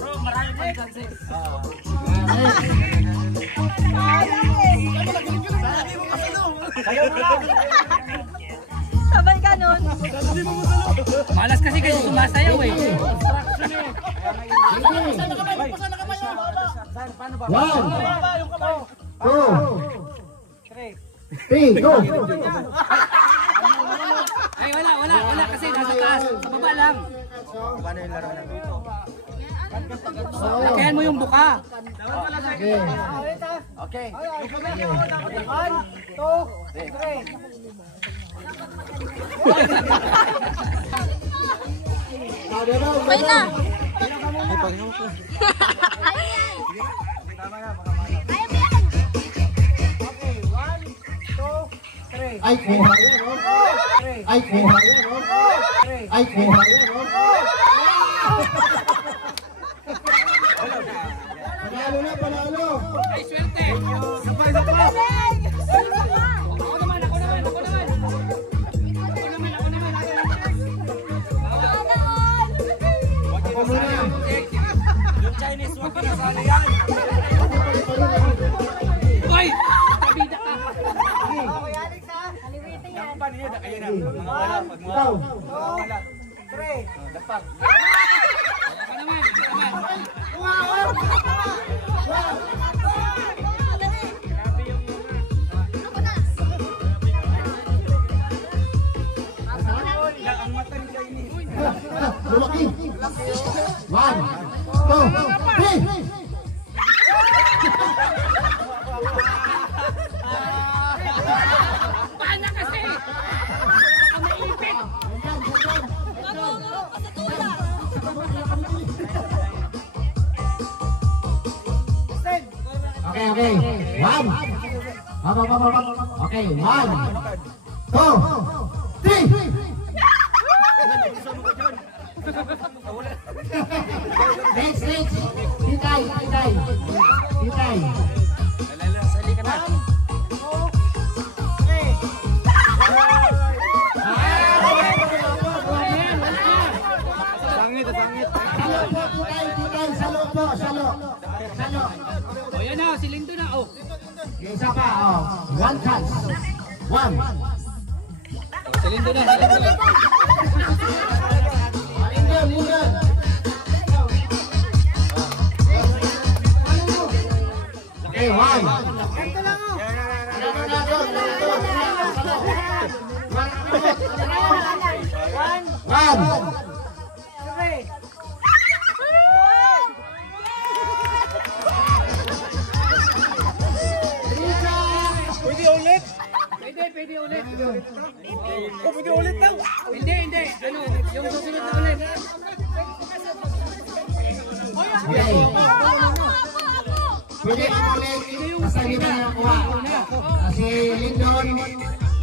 Bro, marami pa yung chances. Sabay ka nun. Malas kasi kayo sumasayaw eh. One, two, three, go! Ay, wala kasi nasa taas. Sa baba lang. Lakayan mo yung buka. Okay. Okay. 1, 2, 3. Sabay na. Ay, kuha yan, oh. Ay, kuha yan, oh. Ay, kuha yan, oh. Panalo na, panalo. Ay, swerte. Sabay. Ako naman. Ako muna. Yung Chinese wag na sali yan. Hoy! Kabida ka. Ikaw. 3. Dapat. Lumaki. 1, 2, 3. Paano kasi? Ako naipit. Okay. 1. Okay, 1, 2, 3. Next. Titay. Sali ka na. Salo. O yan na, si Lindo na. Oh. Isa pa, one chance. One. Si Lindo na. Lindo. Okay, one. One. Pwede ulit. Pwede ulit daw. Hindi. Ano, yung susunod na ulit. Pwede ulit. Basta hindi na nakuha. Kasi Lindon,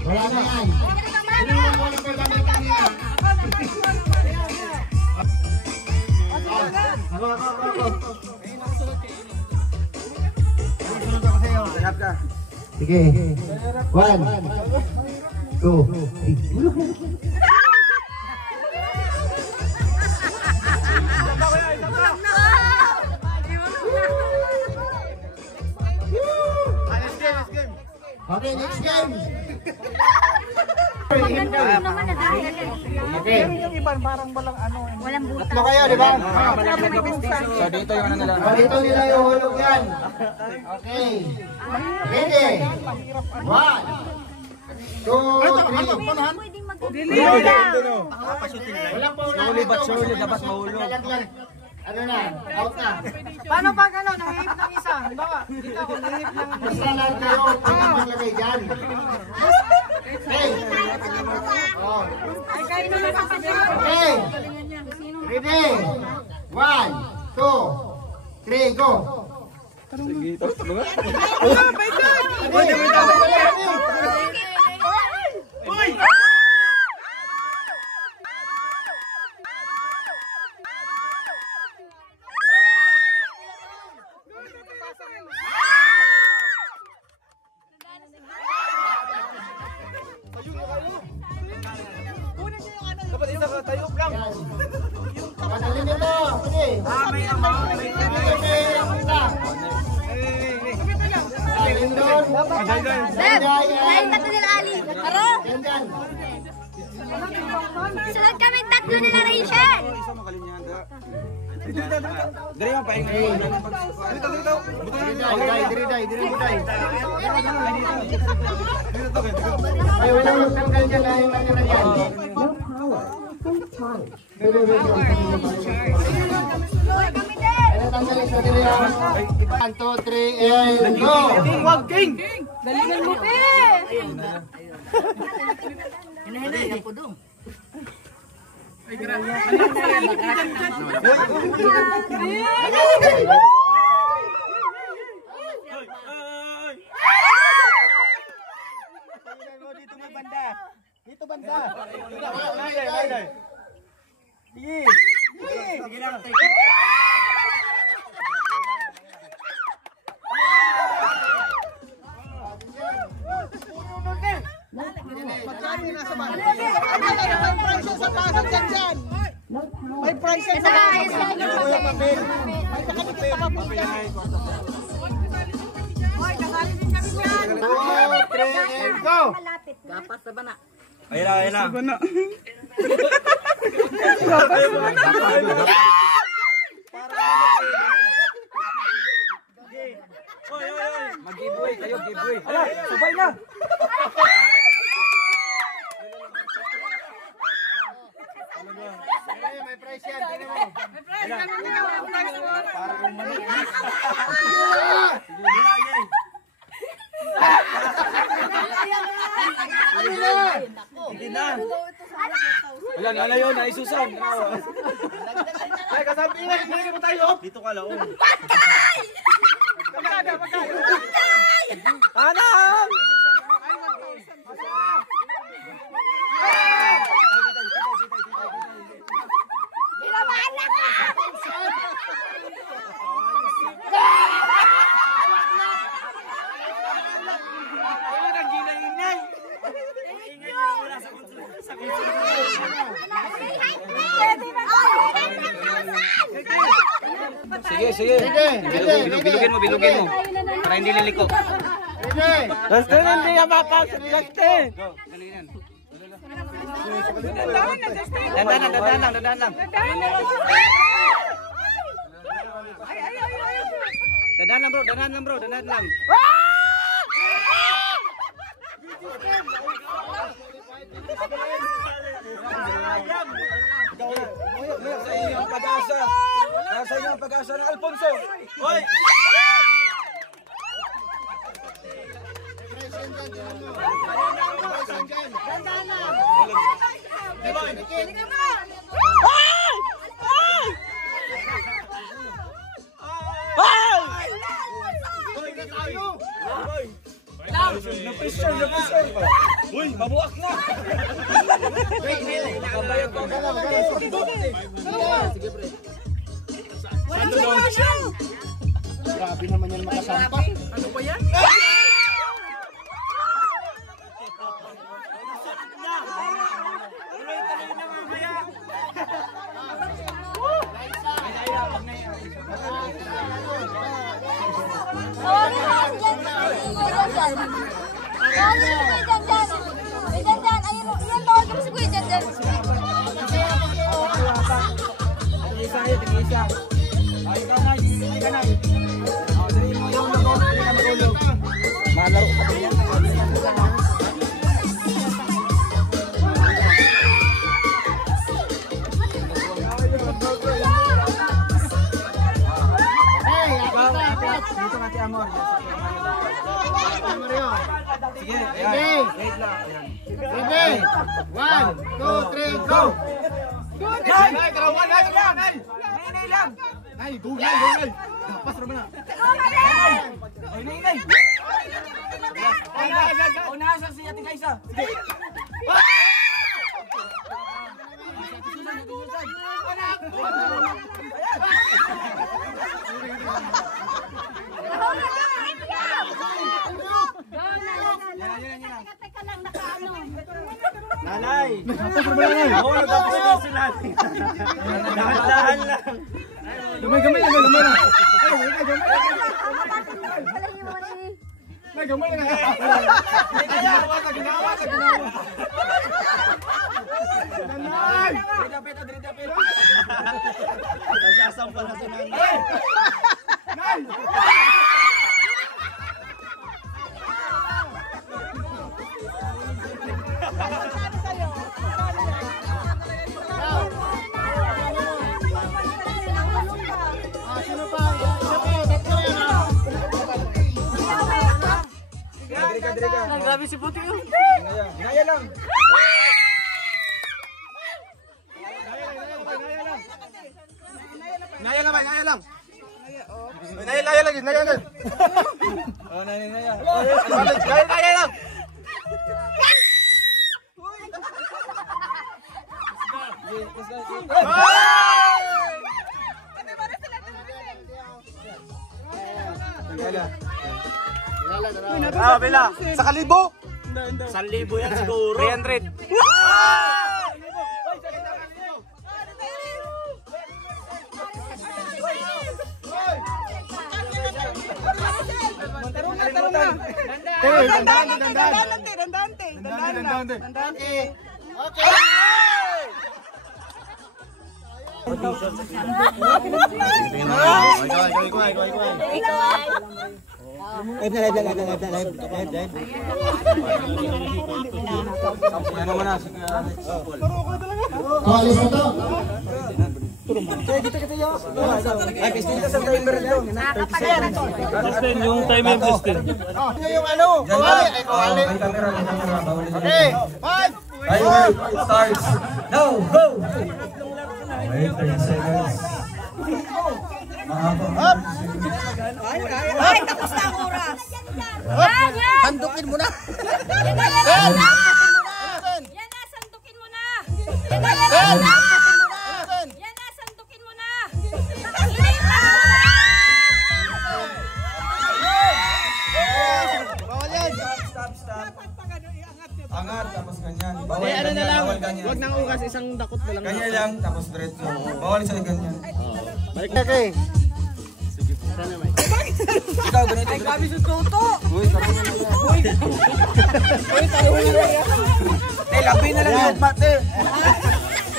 wala na yan. Hindi mo muna pa gamit kanina. Sige. 1, 2, 3. Okay, next game. Okay. Yung iba parang walang ano. Walang buta. Tatlo kayo, di ba? So dito yung ano nila. Dito nila yung hulog yan. Okay. Ready? 1, 2, 3. Walang paulan. Surely dapat mahulog. Ano na? Out na. Paano pag ano, nahihip ng isa? Baka, dito ako nahihip ng... Basta lang kayo ang maglagay dyan. Okay. Ay, kayo na nasasabihan. Okay. Ready? 1, 2, 3, go. Sige, tapos ano nga? Uy! Dapat isa ka tayo lang. Madali nito. Sige. May amount. Lindon. Dahil tatlo nila Ali. Taro! Sunod kami tatlo nila Rachel. Isa makalinyan. Dari ang pahinga. Dito. Ay, walang magtanggal dyan na yung natira dyan. Ano tanggalin sa natira yan? 1, 2, 3, and go! Wag king. Galingan mo, pe! Hinahinay ako doon. Ay, grabe. Dito may banda. Dito banda. Sige. Sige lang. Magkano nasa bahay? May price sa pasok dyan. May price sa pasok. May kakabit sa papel. Hoy, kasali din kami dyan. 2, 3, and go! Dapat sa bana. Ayun na. Mag-giveaway kayo, giveaway. Ala, sabay na. May price yan, tingnan mo. May price kami dyan. May price mo. Hindi na. Wala na yun, naisusan. Ay, kasabi nga, hindi mo tayo. Dito ka lang. Magkano? Anang! Binamaan na ka! Sige, sige. Bilugin mo. Para hindi liliko. Dustin, hindi ka mapasok, Dustin. Dandan lang. Dandan lang bro. Nasa inyo ang pag-asa. Nasa inyo ang pag-asa ng Alfonso. Hoy! Na-pressure. Uy, mabuak na! Nakabayag ko. Sige, pre. Grabe naman yan makasampak. Ano ba yan? Malaro pa din yan. Dito natin Amor. Sige, ayan. Wait lang. Ready? 1, 2, 3, go! Nay, karawan, nay! Nay, go, nay! Pas naman na. Ay, nay! Unahan si Ate Kaisa. Sige. Nanay! Oo, nagtapos na sila. Dahan-dahan lang. Gamay lang. Gamay na. Ginawa ka. Nanay! Dito. Nagsasampa na si nanay. Nay! Grabe si Puti yun. Ginaya lang. Naya lang. Naya lang. Oh, naya. Naya lang. Bila. Sa kalibo. 1,000 yan siguro. 300. Alis na to. Yung timer system. Yung ano? Kawali. Okay, 5. Timer starts. Now, go! Wait, 30 seconds. Ay, tapos na ang oras. Sandukin mo na. Yan na, sandukin mo na. Bawal yan. Stop. Angat, tapos ganyan. Ano na lang, Bawal ganyan. wag nang ugas, isang dakot na lang. Ganyan lang, tapos diretso. Bawal sa ganyan. Okay. Ikaw, ganito. Ay, grabe sa toto. Uy, kami na lang. Uy, tayo na lang. Eh, labi na lang yung mate.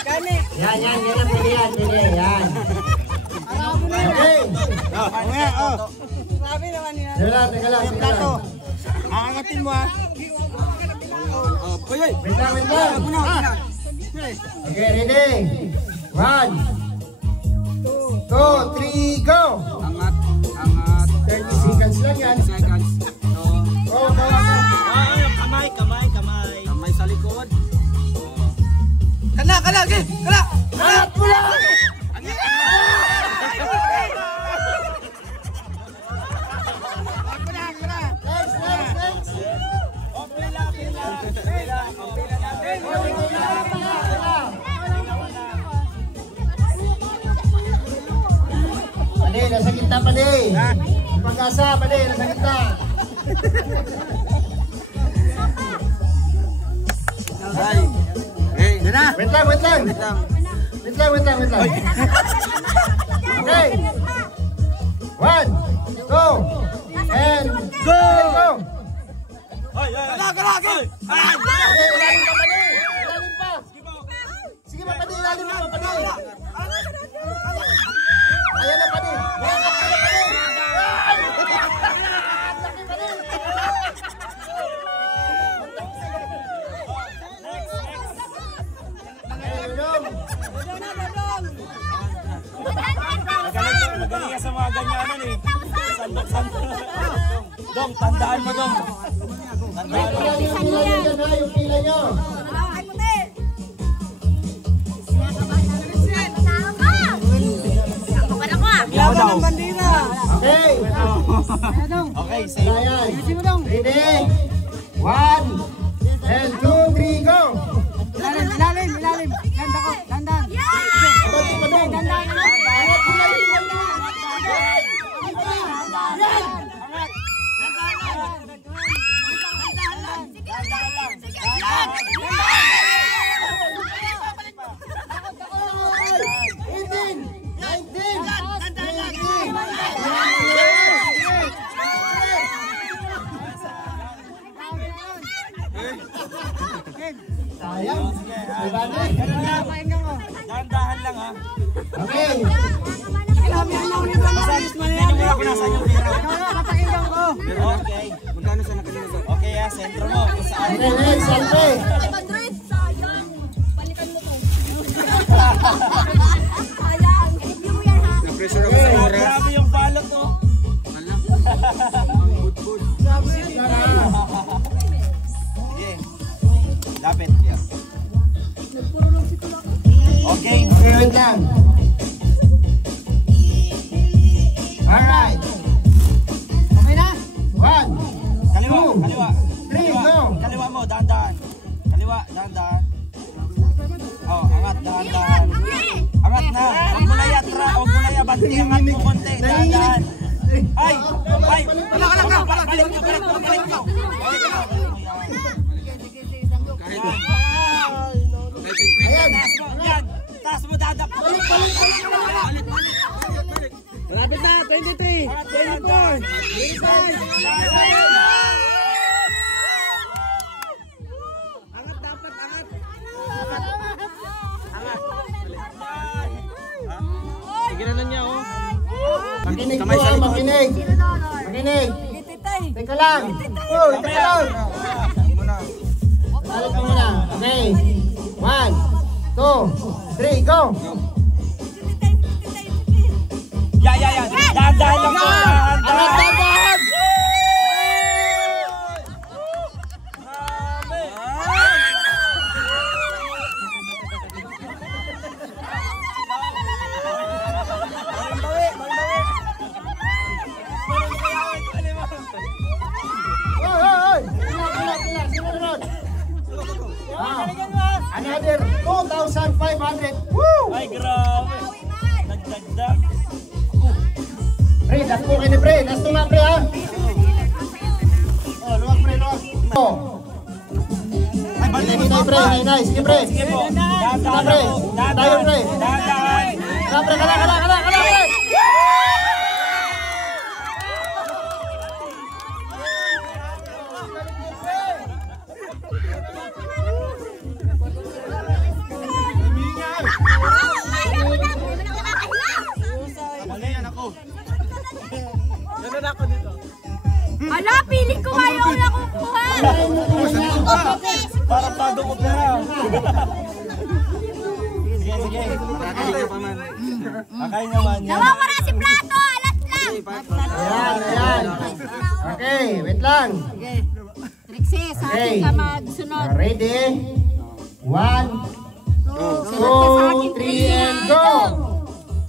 Kani. Yan lang, pwede yan. Okay. Grabe naman yan. Teka lang. Aangatin mo ha. Wait lang. Okay, ready? 1, 2, 3, go! Angat. 30 seconds lang yan. Go. Kamay. Kamay sa likod. Kala. Angat mo lang! Next. Pade, nasa gitna pade. Pag-asa pade, nasa gitna. Wait lang. Okay. 1, 2, and go! Kala. Ilalim pa. Sige pa, pade, ilalim pa, pade. Ayan na, pade. Magaling ka sa mga ganyanan eh. Sandok. Dong, tandaan mo dong. Yung pila nyo. Laban ng bandera. Okay. Okay, say. Ready? 1, and 2, 3, go! Ilalim. Ganda ko, dandan. Sayang. Dahan-dahan lang ha. Okay. Okay. Magkano sa nakalina doon? Okay ha, sentro mo. Saan? Okay, next, selfie. Na-pressure ako sa oras. Grabe yung balot to. Lapit. Yeah. Okay. Wait lang. Alright. Okay na? 1, Kaliwa. 3, go! Kaliwa mo, dahan-dahan. Kaliwa, dahan-dahan. Oh, angat, dahan-dahan. Angat na. Huwag mo na yatra. Huwag mo na yabanti. Angat mo konti. Dahan-dahan. Ay! Balik ka. Ayan. Taas mo dadap. Malapit na, 23, 24, 25. Angat dapat, angat. Sige na niya, oh. Makinig po, makinig. Teka lang. Oh, teka lang. Balik ka muna. Okay. 1, 2, 3, go! Yeah. Dahan-dahan lang po. Dahan-dahan. Another 2,500. Woo! Ay, grabe. Nagdagdag. Pre, last po kayo ni pre. Last to nga pre ha. Oh, luwag pre, luwag. Oh. Ay, balik mo pre. Nice. Sige pre. Sige pre. Tayo pre. Dahan-dahan. Kala pre. Piling ko kayo na kukuha. Parang padong opera. Sige. Akain naman yan. Nawawala si Plato. Alas lang. Ayan. Okay, wait lang. Trixie, sa akin ka magsunod. Ready? 1, 2, 3, and go!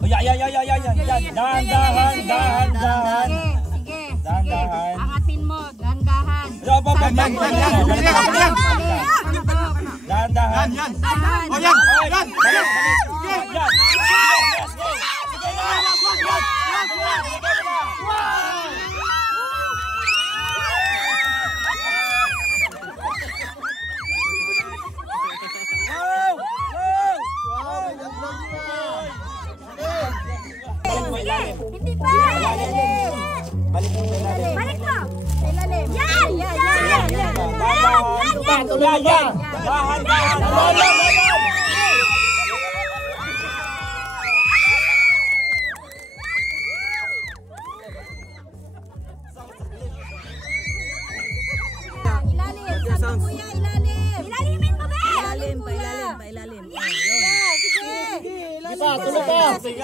Yan. Dahan. Sige. Angatin mo, dahan-dahan. Dahan. Sige, hindi pa. Balik mo. Ilalim. Yan. Ilalimin mo ba? Ilalim. Sige. Tuloy pa. Sige.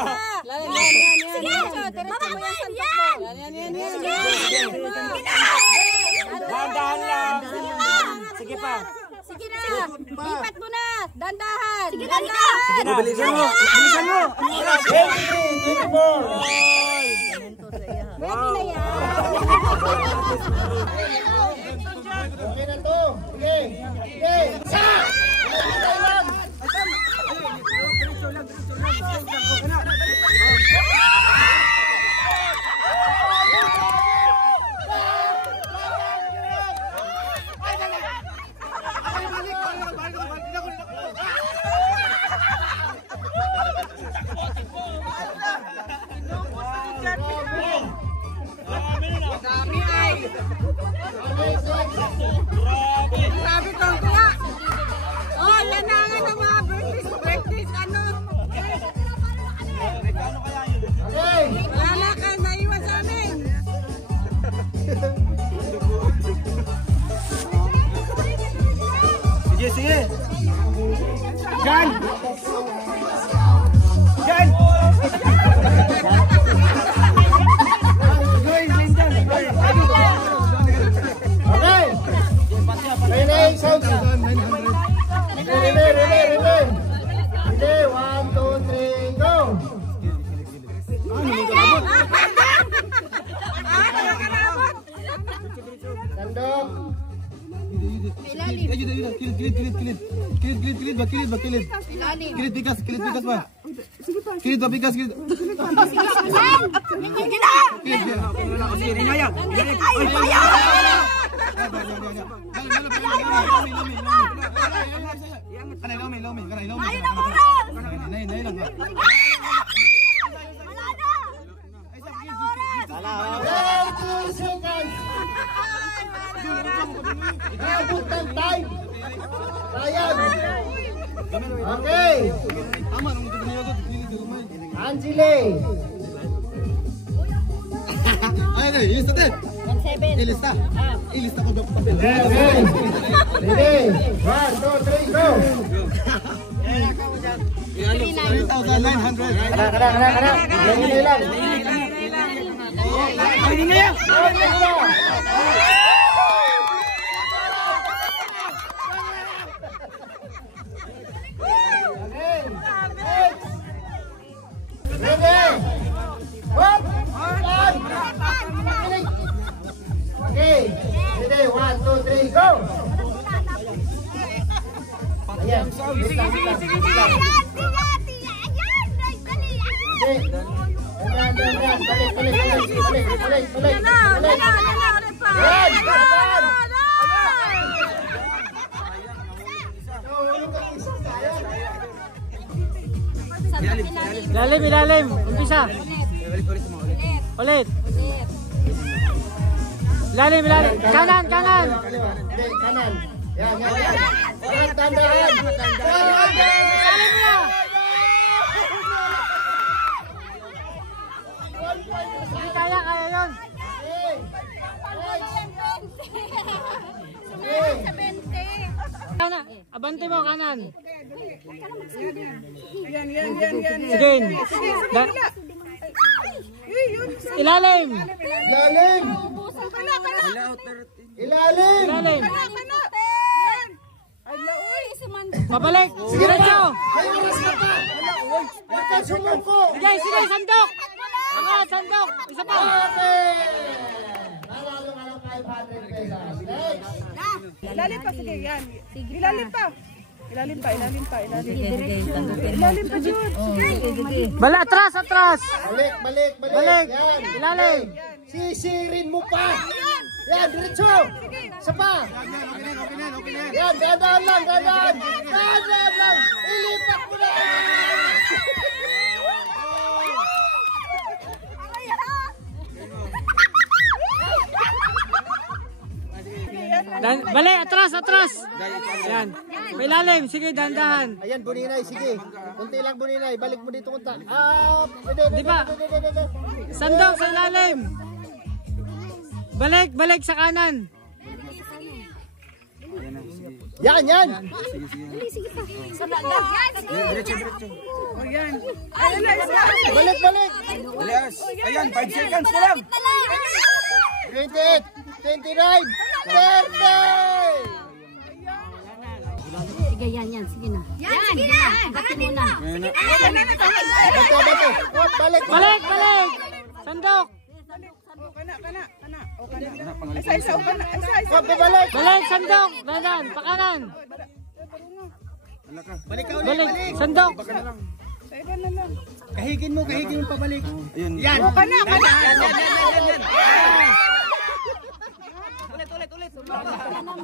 Dahan lang. Sige pa. Sige na. Lipat mo na. Dandahan. Sige na. Bilisan mo. Ready na yan. Okay na to. Okay. Sa! Grabe kang kuha. Oh, yan na nga ng mga birthdays, ano? Wala na ka, naiwan sa amin. Sige. Jan! Okay. Relay, sound. Relay. Relay, 1, 2, 3, go. Tandok. Kilid bigas ba? Kilid ba bigas? Sige na. Nabutan time. Ryan. Okay. Angele. Ilista. Ilista ko daw papel. Ready. 1, 2, 3, go. 3,900. Kada. Yan. Ay, hindi nga. Okay. Ready, 1, 2, 3, go. Ayan. Ilalim. Umpisa. Ulit. Ilalim. Kanan. Kanan. Yan. Tandaan. Ilalim mo. Kaya yun. kanan. Yan. Sige. Ilalim. Ilalim. Ilalim. Ilalim. Pabalik. Sige, diretso. May oras na pa. Sumuko. Sige, sandok. Angat, sandok. Isa pa. Okay. Nanalo ka ng 500 pesos. Next. Ilalim pa, sige, yan. Ilalim pa. Ilalim pa, Jud. Bala, atras. Balik. Balik. Yan. Ilalim. Sisirin mo pa. Yan, diretso. Isa pa. Yan, dadaan lang. Ilipat mo na. Balik, atras. Yan. Ilalim, sige, dandahan. Ayan, Buninay, sige. Kunti lang, Buninay. Balik mo dito kunta. Di ba? Sandok sa ilalim. Balik sa kanan. Yan. O yan. Balik. Ayan, 5 seconds na lang. 28, 29, 30! Sige, yan. Sige na. Bati muna. Balik. Sandok. Kana. Isa. Balik, sandok. Dadan, pakanan. Balik. Sandok. Sa iba na lang. Kahigin mo pabalik. Yan. Kana. Ulit.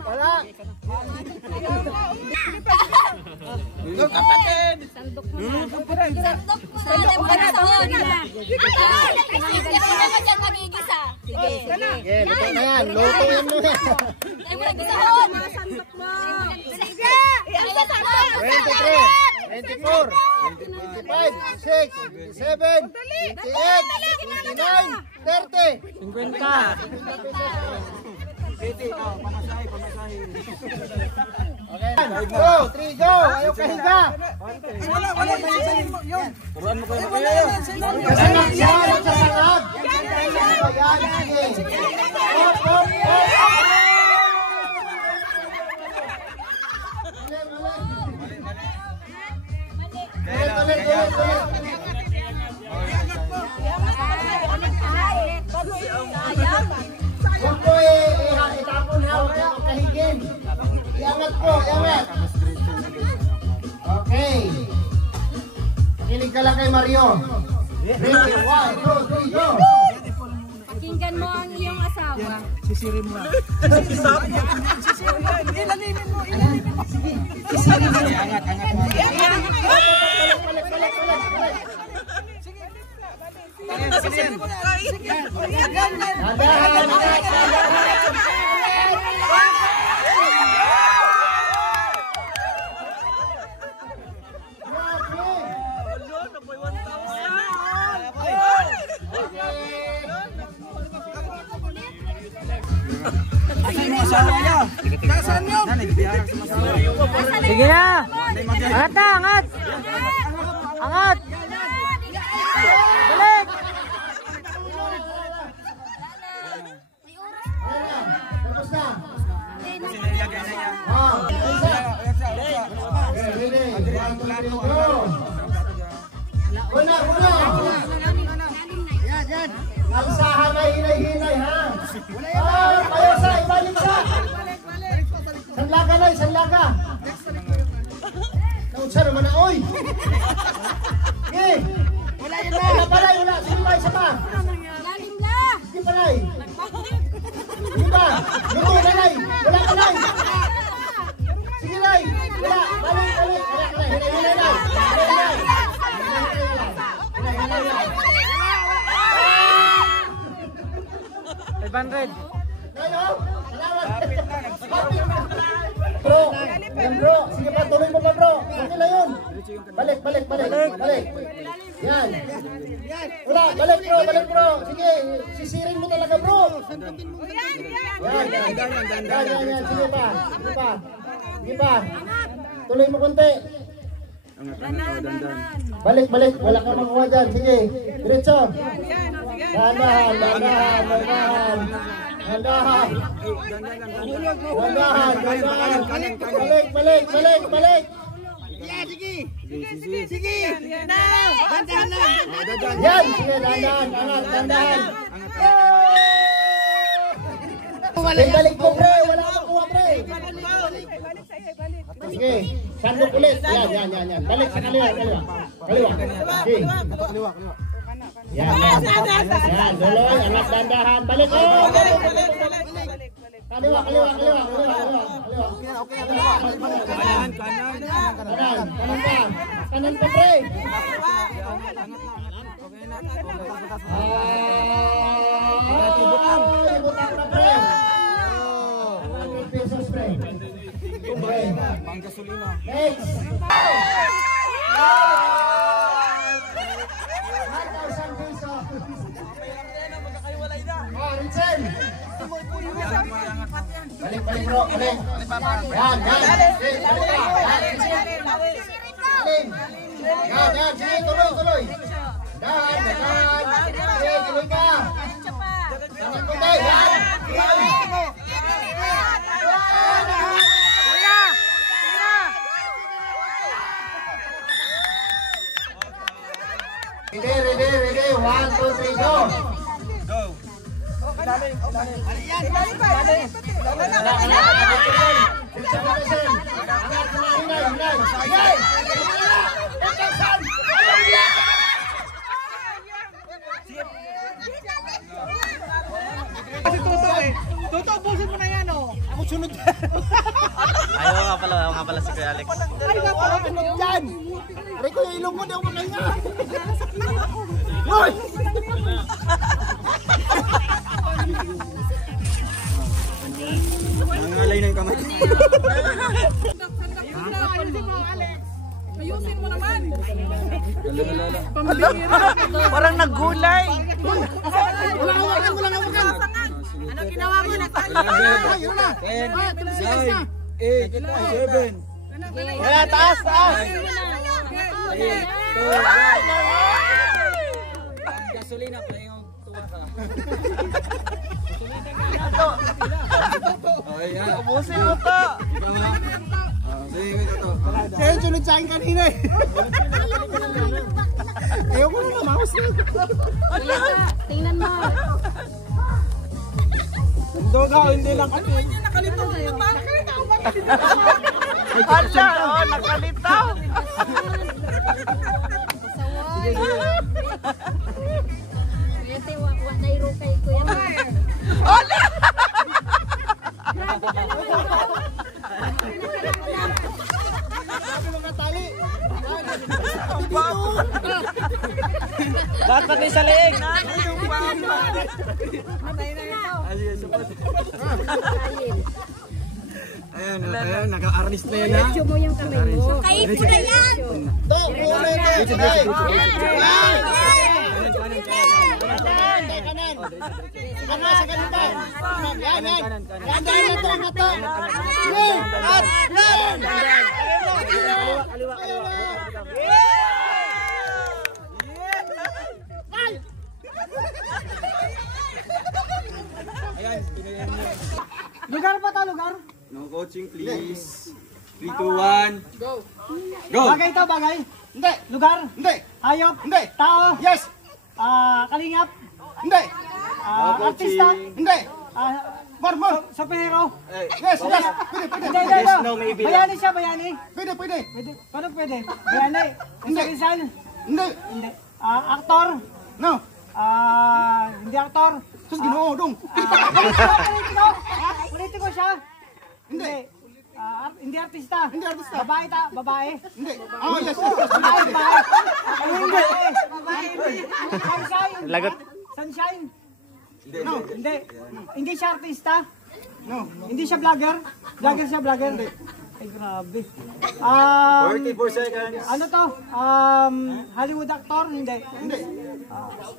Wala. Go, kapatid! Sandok mo na. Sandok mo na. Sige, luto na yan. Lutuin mo yan. 23, 24, 25, 26, 27, 28, 29, 30. 50. Okay. Go, 3, go. Ayaw kahiga. Wala. Turuan mo ko yung Kasangag siya. Kasangag. Yan. Sige. Hop. Huwag po itapon ha. Huwag po kahigin. Iangat po. Okay. Kilig ka lang kay Mario. Ready? 1, 2, 3, go! Pakinggan mo ang iyong asawa. Sisirin mo. Ilalimin mo. Sige. Sisirin mo. Angat. Sige na. Angat. Balik. Tapos na. Una. Alsahan na hinay-hinay ha. Kayo sa ibalik sa. Sanlaga. Naunsa naman na, oy. Okay. Wala. Sige pa, isa pa. Sige pa, Nay. Sige pa. Luto na, Nay. Wala ka, Nay. Sige, Nay. Wala. Balik. Hinay, Nay. 500. Bro. Sige pa, tuloy mo pa, bro. Okay na yun. Balik. Yan. Wala, balik, bro. Sige, sisirin mo talaga, bro. Yan. Sige pa. Tuloy mo konti. Balik, balik. Wala ka makuha dyan. Sige. Diretso. Dahan-dahan, dahan-dahan, dahan-dahan. Dahan-dahan. Dahan-dahan, dahan-dahan. Balik, balik, balik, balik. Sige. Now. Yan. Sige, dahan-dahan. Angat, dahan-dahan. Balik ko, pre. Wala ka makuha, pre. Sige, sandok ulit. Yan. Balik sa kaliwa. Sige. Yan. Duloy, angat dandahan. Balik. Kaliwa. Kanan ka, pre. Ibutang na, pre. 100 pesos, pre. Okay. Next. 1,000 pesos. Oh, Richel. Balik, bro. Balik. Yan. Yan. Sige, tuloy. Dahan. Sige, tuloy ka. Tangan ko tayo. Yan. Ready. 1, 2, 3, go. Toto, busin mo na yan, oh. Ako sunod. Ayaw nga pala si Kuya Alex. Ay, nga pala, sunod dyan. Aray ko yung ilong ko, di ako makahinga. Hoy! Nangalay ng kamay. Ayusin mo naman. Parang naggulay. Wala. Ano ginawa mo? 10, 9, 8, 7. Wala, taas. Gasolina pa yung tuwa ka. Ubusin mo to. Sige, ito. Sa'yo, sunod sa akin kanina eh. Ayoko na na, mouse na. Tingnan mo. Hindi lang kasi. Nakalito na yun. Hala, nakalitaw. Ito, wala kay Kuya. Hala! Dapat pati sa leeg. Ayan, naka-artist na yan ha. Diretso mo yung kamay mo. Kahit mo na yan! Ito, ulit! Kanan! Kanan sa ganun ba? Yan! Yan na to! At! Kaliwa! Lugar pa to, lugar? No coaching please. 3, 2, 1. Go! Bagay to, bagay? Hindi! Lugar? Hindi! Hayop? Hindi! Tao? Yes! Kalingap? Hindi! Artista? Hindi! More! Superhero? Yes! Pwede! Hindi. Bayani siya, bayani? Pwede! Paano pwede? Bayani? Hindi. Rizal? Hindi! Aktor? No! Hindi aktor? Sus, ginoo, dong! Politiko siya? Hindi! Hindi artista? Hindi artista! Babae? Hindi! Yes! Sunshine? Lagot. Sunshine? No! Hindi siya artista? No! Hindi siya vlogger? Vlogger siya, vlogger? Ay, grabe. 44 seconds. Ano to? Hollywood actor? Hindi.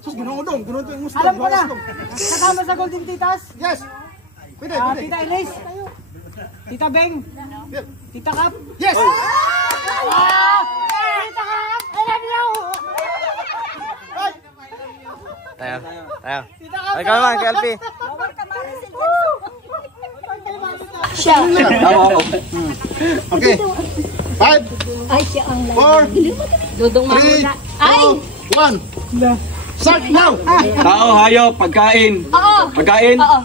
Sus, ginoo, dong! Ginoo yung gusto! Alam ko na! Kasama sa Golden Titas? Yes! Pwede! Tita Elise? Tita Beng. Tita Kap. Yes! Tita Kap! I love you! Tayo. Ikaw naman, KLP. Siya. Okay. 5, Ay, siya ang 4, Dudong 3, Mamula. Ay! 2, 1. Start now! Tao, hayop, pagkain. Oo. Pagkain? Oo.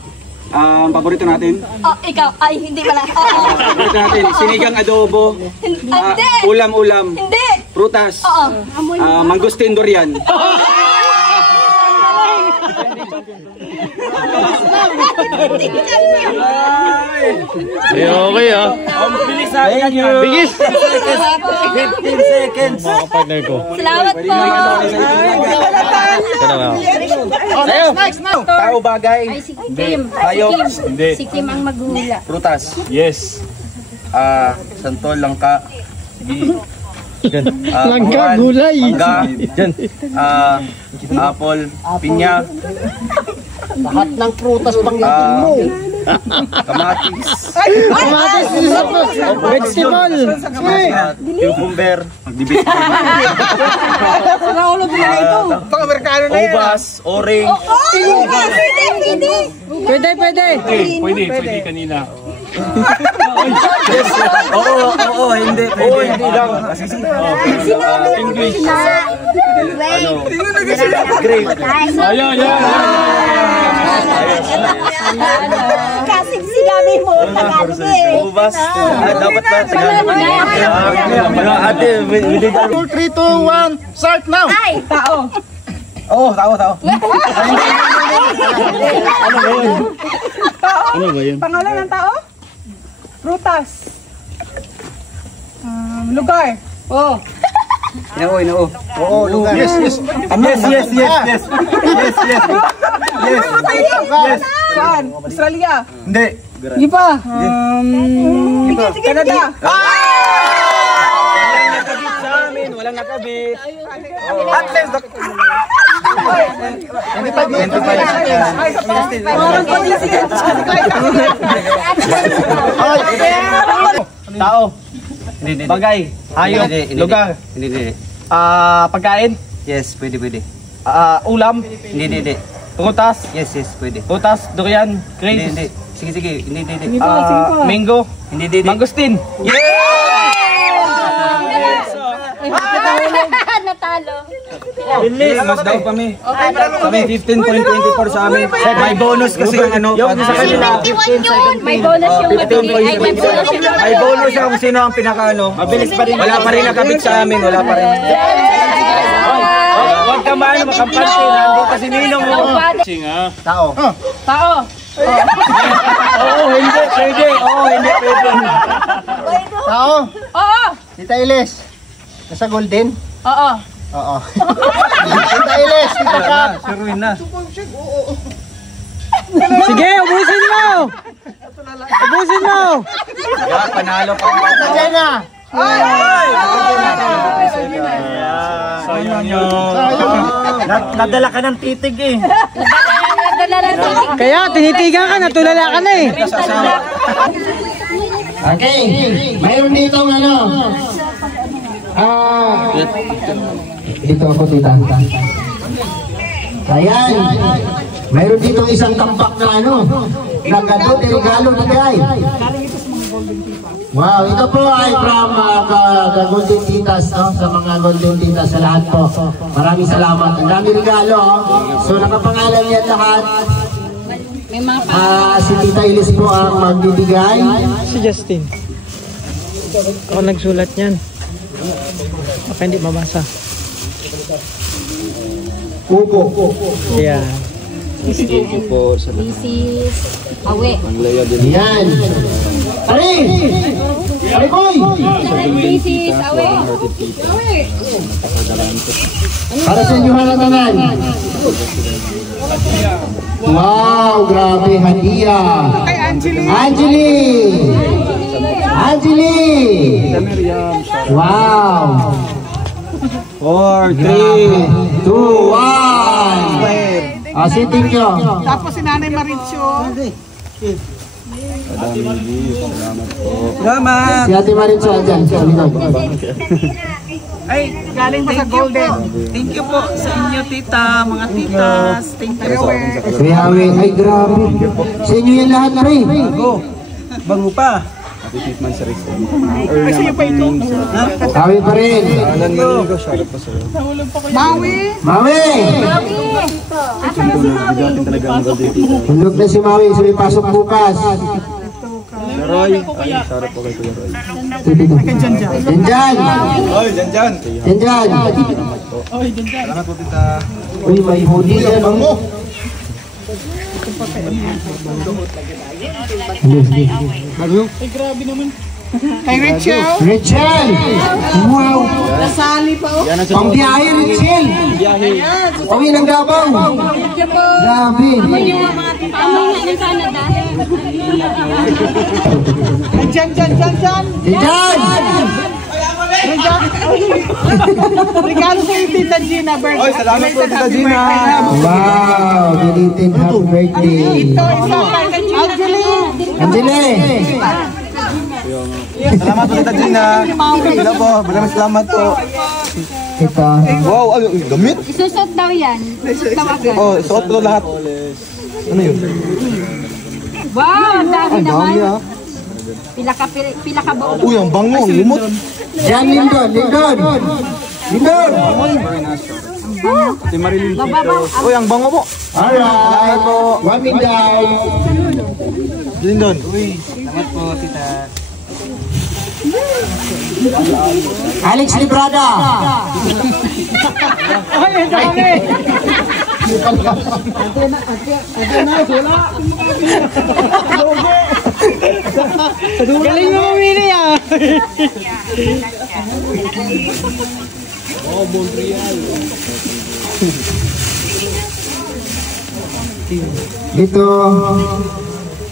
Paborito natin? Oh, ikaw. Ay, hindi pala. Oo. Paborito natin, sinigang adobo. Hindi. Ulam-ulam. Hindi. Prutas. Oo. Mangustin, durian. Okay ah. Bilis ha. Bigis. 15 seconds. Mga kapatner ko. Salamat po. Next now! Tao bagay. Ay, si Kim. Hayop. Hindi. Si Kim ang maghula. Prutas. Yes. Santol, langka. Langka, gulay. Mangga. Apple. Pinya. Lahat ng prutas pangyatin mo. Kamatis. Kamatis, vegetable. Cucumber. Magdibit. Raulo din ito. Pang-Amerikano na yan. Ubas. Orange. Pwede kanina. Yes. Oo, hindi. Oo, hindi lang. English. Grape. Ayan. Kasi sinabi mo, Tagalog eh. Ubas. Dapat ba? Ate, 4, 3, 2, 1. Start now! Ay! Tao. Oo, tao. Ano ba yun? Pangalan ng tao? Prutas. Lugar. Oh. Inao. Oo, lugar. Yes. Yes. Saan? Australia. Hindi. Hindi pa. Canada. Walang nakabit. At least. 25 Tao. Bagay. Hayop. Lugar. Hindi. Pagkain. Yes, pwede. Ulam. Hindi. Prutas. Yes, pwede. Prutas. Durian. Grapes. Hindi. Sige. Hindi. Mango. Hindi. Mangustin. Natalo. Bilis. Mas daw kami. Kami 15.24 sa amin. May bonus kasi ang ano. Yung sa kanila. 21 yun. May bonus yung magbigay. Ay, may bonus yung May bonus siya kung sino ang pinakaano. Mabilis pa rin. Wala pa rin nakabit sa amin. Wala pa rin. Huwag ka maano makampante. Nandito si Ninong mo. Tao. Tao. Oo, hindi pwede. Tao. Oo. Tita Iles. Nasa Golden? Oo. Oo. Tita Iles, Tita Kap. Sirwin na. Sige, ubusin mo. Panalo pa. Tita Jenna. Sayang yun. Nadala ka ng titig eh. Kaya tinitigan ka, natulala ka na eh. Okay, mayroon dito dito ako tita. Ayan, mayroon dito isang tampak na nagado de regalo na guys. Wow, ito po ay from Golden Titas, no? Sa mga Golden Titas sa lahat po. Maraming salamat. Ang dami regalo. So nakapangalan yan lahat. Si Tita Ilis po ang magbibigay. Si Justin. Ako nagsulat niyan. Baka hindi mabasa. Upo. Yeah. Thank you po sa This is Awe. Yan. Ari Koy. This is Awe. Para sa inyo halatanan. Wow, grabe hadiah. Kay Angeli. Angeli. Wow. 4, 3, 2, 1. Siting nyo. Tapos si Nanay Maricho. Madaming views. Salamat po. Salamat. Si Ate Maritza dyan, sa likod. Ay, galing pa sa Golden. Thank you po sa inyo, tita, mga titas. Thank you. Kuya Awe, ay grabe. Sa inyo yan lahat na rin. Bango pa. Ate Titman sa Rex. Ay, sa'yo pa ito. Awe pa rin. Alan Galingo, shoutout po sa'yo. Maui! Mawi! Nabigatin talaga ang Golden Tita. Hulog na si Mawi, sabi pasok bukas. Roy, ay, shoutout po kay Kuya Roy. Dyan! Oy, dyan. Dyan! Salamat po, Tita. Uy, may hoodie yan. Ay, grabe naman. Kay Rachel. Rachel! Wow! Nasali pa oh. Pambiyahe, Rachel! Pambiyahe ng Davao! Grabe! Tama nga ng Canada. Dyan. Dyan! Regalo sa yung Tita Gina birthday. Oy, salamat po, Tita Gina. Wow! Binitin, happy birthday! Ito, Angeline. Angeline! Salamat po, Tita Gina. Hello po, maraming salamat po. Ito. Wow, gamit? Isusot daw yan. Isusot daw agad. Oh, suot ko lahat. Ano yun? Wow, ang dami naman. Dami ah. Pila ka ba? Uy, ang bango, ang lumot. Yan, Lindon! Si Marilyn Tito. Uy, ang bango po. Alright! One minday! Lindon. Salamat po, tita. Alex Librada! Ay, dami. Galing mo umili ah. Oh, Montreal. Dito.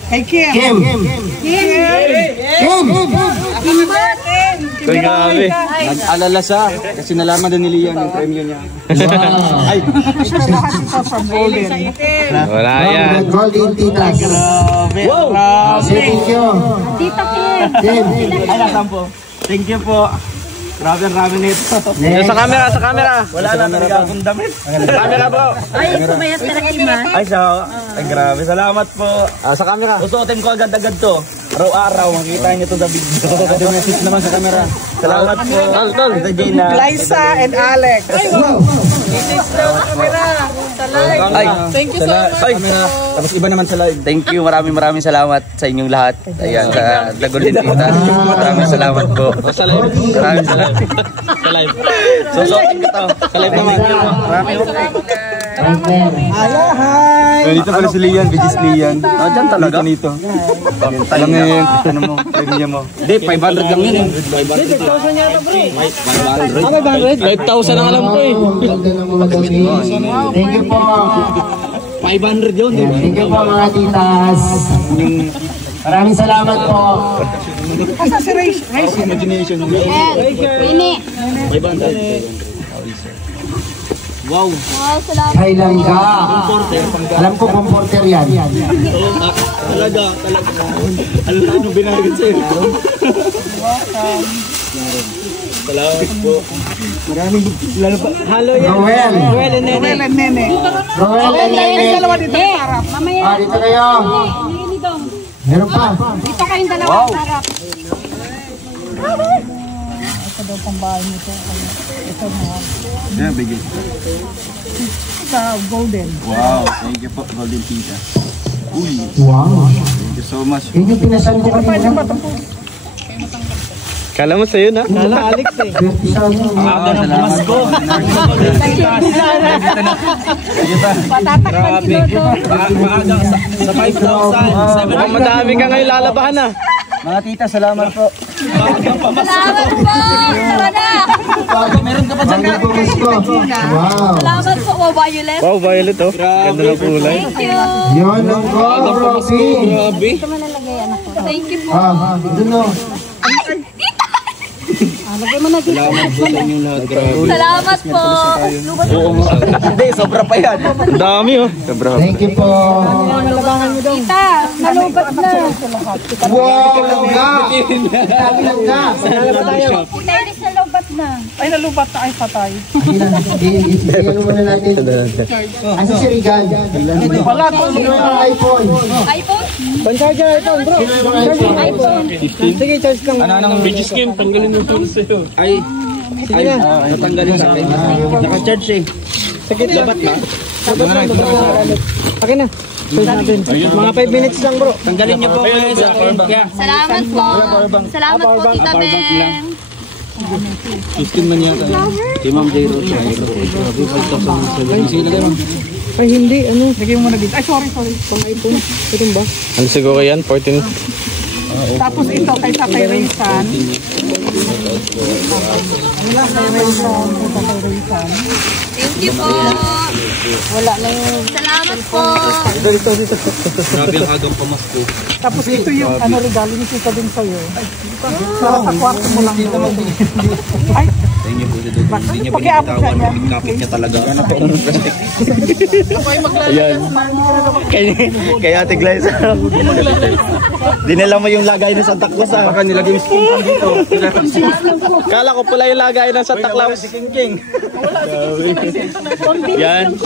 Kay Kim. Kim! Uy, grabe. Nag-alala siya kasi nalaman din ni Lian yung premyo niya. Ay! Wala yan. Golden Titas. Wow! Thank you. Tita Kim. Kim. Ay, nasan po? Thank you po. Grabe nito. Sa camera. Wala na talaga akong damit. Camera po. Ay, pumayat ka na Kima. Ay, ay, grabe. Salamat po. Sa camera. Susuotin ko agad-agad to. Araw-araw, makikita niyo to sa video. Message naman sa camera. Salamat po. Tita Gina. Liza and Alex. Ay, wow. Ay, thank you so much. Tapos iba naman sa live. Thank you, maraming salamat sa inyong lahat. Ayan, sa Golden Tita. Maraming salamat po. Sa live. Maraming salamat. Sa live. Susuotin ko to. Sa live naman. Maraming Hi. dito pala si Lian, Bigis Lian. Diyan talaga? Dito. Alam mo yung ano mo, premium mo. Hindi, 500 lang yun. 500. 5,000 ang alam ko eh. Thank you po. 500 yun. Thank you po mga titas. Maraming salamat po. Asa si Rachel? Imagination. Ini. 500. Wow. Wow, salamat. Kailangga. Alam ko comforter yan. Talaga. Ano binayagan sa'yo? Salamat po. Maraming lalo pa. Hello yan. Roel and Nene. Roel and Nene. Dalawa dito sa harap. Mamaya. Dito kayo. Ini dong. Meron pa. Dito kayong dalawa sa harap. Ito daw pang bahay nito. Ito na. Yeah, bigay. Sa Golden. Wow, thank you po, Golden Tita. Uy, Wow. thank you so much. Yun yung pinasan ko kanina. Kala mo sa'yo na? Kala Alex eh. Aga ng pamasko. Patatakpan si Dodo. Maaga sa 5,000. Mukhang madami ka ngayon lalabahan na. Mga tita, salamat po. Salamat po. Tara na. Meron ka pa dyan ka? Wow. Salamat po. Wow, Violet. Wow, violet oh. Ganda ng kulay. Thank you. Yun ang go, Robby. Ito malalagay anak ko. Thank you po. Doon o. Ay! Tita! Salamat po sa inyong lahat. Grabe. Salamat po. Hindi, sobra pa yan. Ang dami oh. Sobra. Thank you po. Tita, nalubat na. Wow, langga. Langga. Tita, ilis nalubat na. Ay, nalubat na ay patay. Bigyan muna natin. Ano si Regan? Wala to. Sino yung iPhone? iPhone? Pan-charger iPhone, bro. Sino yung iPhone? Sige, charge lang. Anong Bridges game, tanggalin mo po sa'yo. Ay, natanggalin sa akin. Naka-charge eh. Sakit Labat ba? Akin na. Charge natin. Mga 5 minutes lang, bro. Tanggalin niyo po kayo sa akin. Salamat po. Salamat po, Tita Ben. 15 man yata. Si Ma'am J. Rocha. Grabe, 5,000. Sige na lang. Ay, hindi. Ano? Lagay mo na dito. Ay, sorry. Pang iPhone. Ito ba? Ano siguro yan? 14? Tapos ito kay Tatay Raysan. Thank you po. Wala na yun. Salamat po. Grabe ang agang pamasko. Tapos ito yung regalo ni Tita din sa'yo. Sa kwarto mo lang. Ay, Thank you po sa doon. Hindi niya pinitawan. Kapit niya talaga. Ayan. Kay Ate Glyza. Dinala mo yung lagay ng Santa Claus ha. Baka nilagay yung skin dito. Kala ko pala yung lagay ng Santa Claus. Si King King. Yan.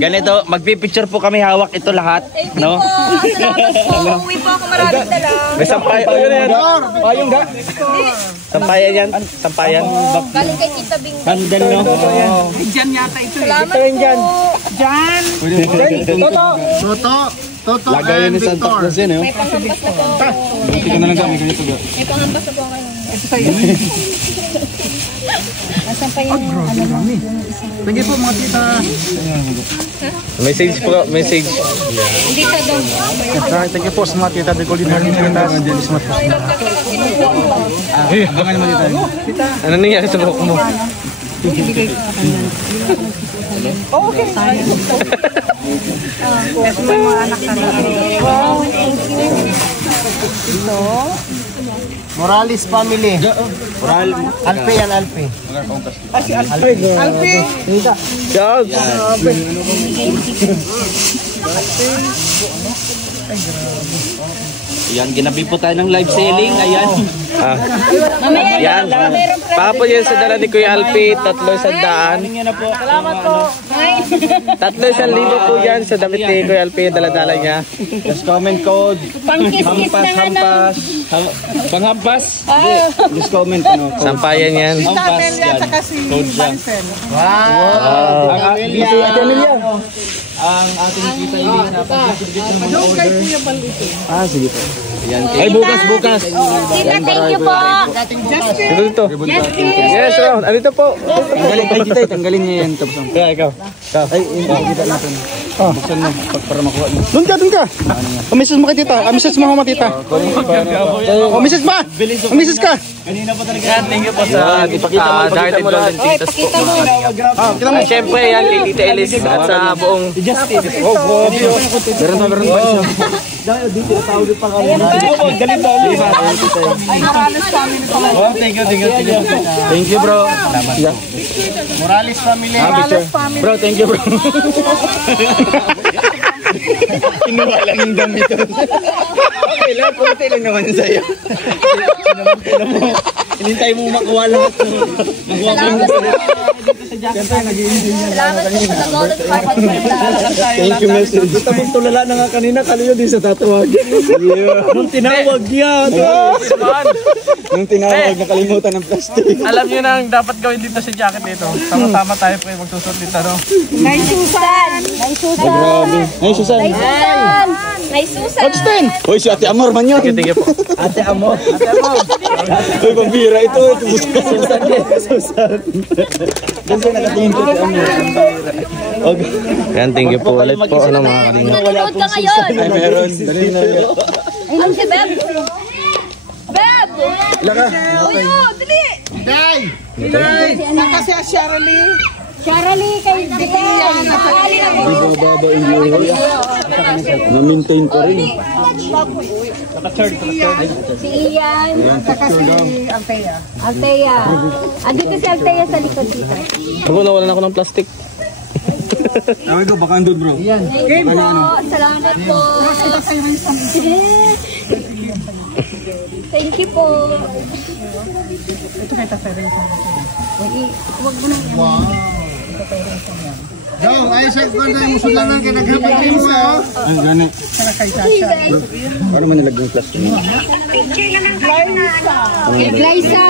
Ganito, magpipicture po kami, hawak ito lahat. No? Salamat po. Uwi po ako maraming dala. May sampay. Oh, yung ga. Sampayan yan. Sampayan. Galing kay Tita Bing. Pandan no? dyan yata ito. Salamat po. Dyan. Toto Lagayan and ni Santa Victor. Claus yan eh. May panghampas na po. Buti ka na lang kami ganito ga. May panghampas na po kayo. Ito sa'yo. Nasaan pa yung Thank you po mga tita. Message po, message. Hindi ka doon. Thank you po sa mga tita. Bicol din namin sa Ano nangyari sa buhok mo? Okay. Yes, may mga anak na lang. Wow, thank you. Morales family. Alpe yan, Alpe. Ay, si Alfie. Alfie. Ayan, ginabi po tayo ng live selling. Ayan. Yan. Papo yan sa dala ni Kuya Alpi, 300. Salamat po. 3,100 po yan sa damit ni Kuya Alpi, dala-dala niya. Just comment code. Pangkis-kis na nga ng... Panghampas. Just comment. Sampayan yan. Hampas yan. Saka si Vincent. Ang ating kita ibig na pag-distribute ng mga Yung kay order. Kuya Balito. Sige po. Ayan. Ay, bukas. Tita, thank you po. Ito dito. Yes, Ron. Andito po. Tanggalin niya yan. Tapos Kaya ikaw. ay, kita natin. Buksan mo para makuha niyo. Doon ka. Message mo kay tita. Message mo kay tita. Message ba? Message ka. Kanina pa talaga. Thank you po sa Dark and Golden Titas po. Kita mo. Siyempre yan, kay Tita Elis at sa buong Justice. Meron pa isa. Dito tawag pa kami. Galing ba ulit? Ay, Morales family pala. Oh, thank you. Thank you, bro. Salamat. Morales family. Morales family. Bro, thank you, bro. Kinuha lang yung damit. Okay lang, konti lang naman sa'yo. Hinintay mo makuha lahat. Makuha ko lang sa'yo. Siyempre, nag-i-enjoy niya. Salamat po sa Golden Carpet. Thank you, message. Tapos tulala na nga kanina, kaliyo din sa tatawag. Nung tinawag niya. Nung tinawag, nakalimutan ng plastic. Alam niyo na ang dapat gawin dito sa jacket dito. Sama-sama tayo po yung magsusot dito, no? Nay Susan. Nay Susan. Grabe. Ay, Susan. Nay Susan. Nay Susan. Austin! Uy, si Ate Amor man yun. Tingin po. Ate Amor. Uy, pambira ito. Susan. Susan. Ganun sa nakatingin ko Ate Amor. Yan, thank you po ulit po. Ano mga kanina. Nanonood ka ngayon. Ay, meron. Dali na yun. Ang si Beb. Beb! Laka. Uyo, dali! Day! Saka si Shirley. Shirley kay Bea. Baba yung Na-maintain ko rin. Si Ian. Saka si Althea. Althea. Andito si Althea sa likod dito. Ako nawalan ako ng plastic. Away ko, baka andun bro. Game po. Salamat po. Thank you po. Ito kay Taferensa. Huwag mo na yan. Wow. Yo, ay sa kwanda mo sila nang kinaghapat mo ha. Ay, gani. Saka kay Sasha. Para man nilagay yung plastic. Glyza.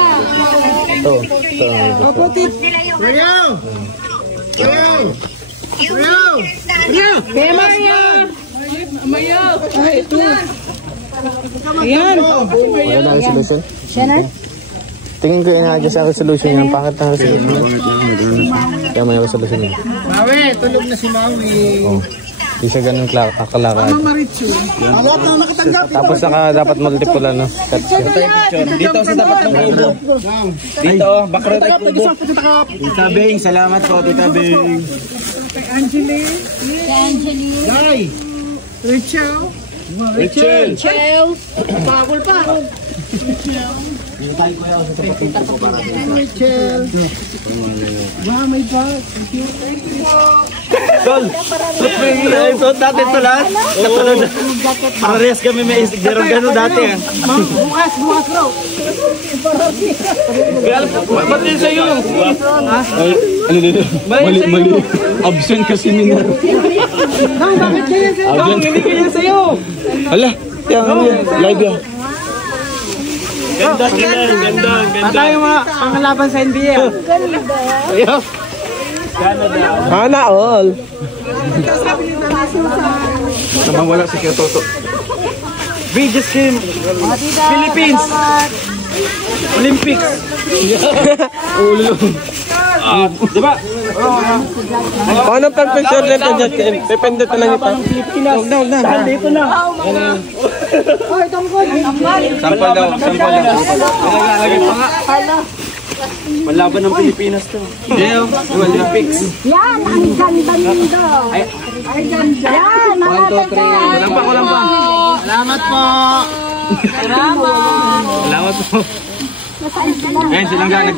Ito. Opo, tit. Rayo! Rayo! Rayo! Kaya Maria. Maya. Ay, ito. Ayan. Wala na resolution? Siya na? Tingin ko ina-adjust ang resolution niya. Pangit na resolution niya. Kaya may resolution niya. Maui, tulog na si Maui. Oh. Hindi siya ganun kakalakad. Ano na nakatanggap? Tapos dapat multiple ano. Dito sa tapat ng ulo. Dito, bakro tayo ulo. Tita Bing, salamat po, Tita Bing. Kay Angeli. Si Angeli. Guy! Rachel. Chel. Bagol pa. Rachel! Wow, my God. Thank you. Tol! Suot natin ito lahat. Parehas kami may istigdero gano'n dati. Bukas bro. Ba't din sa'yo? Ano dito? Mali. Absent kasi ni Nero. Bakit kaya sa'yo? Hindi kaya sa'yo. Hala, live yan. Ganda. Tayo mga pangalaban sa NBA. Sana all. Namang wala si Kaya Toto. Vegas Game. Philippines. Olympics. Ulo. Diba? Paano pag-picture lang ka dyan? Pependot na lang ito. Huwag na. Dito na. Sampal daw. Lagay pa nga. Malaban ng Pilipinas to. Olympics. Yan, ang ganda nito. Ay, ganda. Yan, mga ganda. Walang pa. Salamat po! Salamat po. Ayun, silang ganag.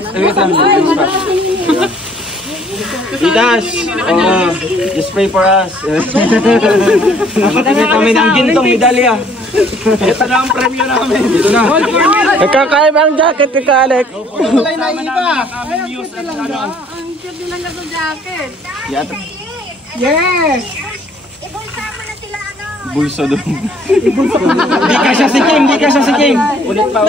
Itas! Just pray for us. Nakatingin namin ang gintong medalya. Ito na ang premyo namin. Dito na. Nagkakaib ang jacket ni Kalek. Kulay na iba! Ang cute nila ng jacket. Yes! Bulsa doon. Hindi ka siya si Kim. Ulit pa.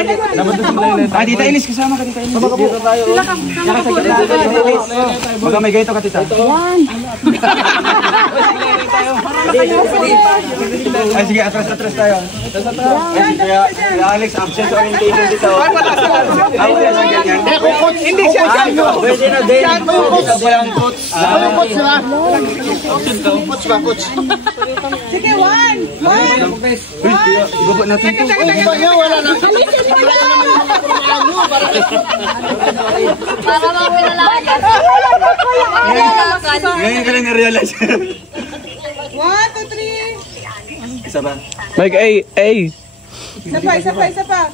Tita Ilis, kasama ka, Tita Ilis. Dito tayo. Baga may ganito ka, Tita. Ay, sige, atras tayo. Ay, sige, Alex, absent orientation dito. Hindi siya! Pwede na din. Walang coach. Coach sila! Coach ba, coach? Sige, one. Ibaba natin ito. Wala na. Para mga pinalakas. Ngayon ka lang na-realize. 1, 2, 3. Isa ba? Mike, A. Isa pa.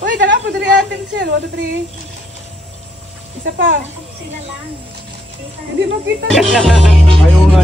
Uy, dala po dali atin, Chel. 1, 2, 3. Isa pa. Hindi mo kita. Ayaw nga.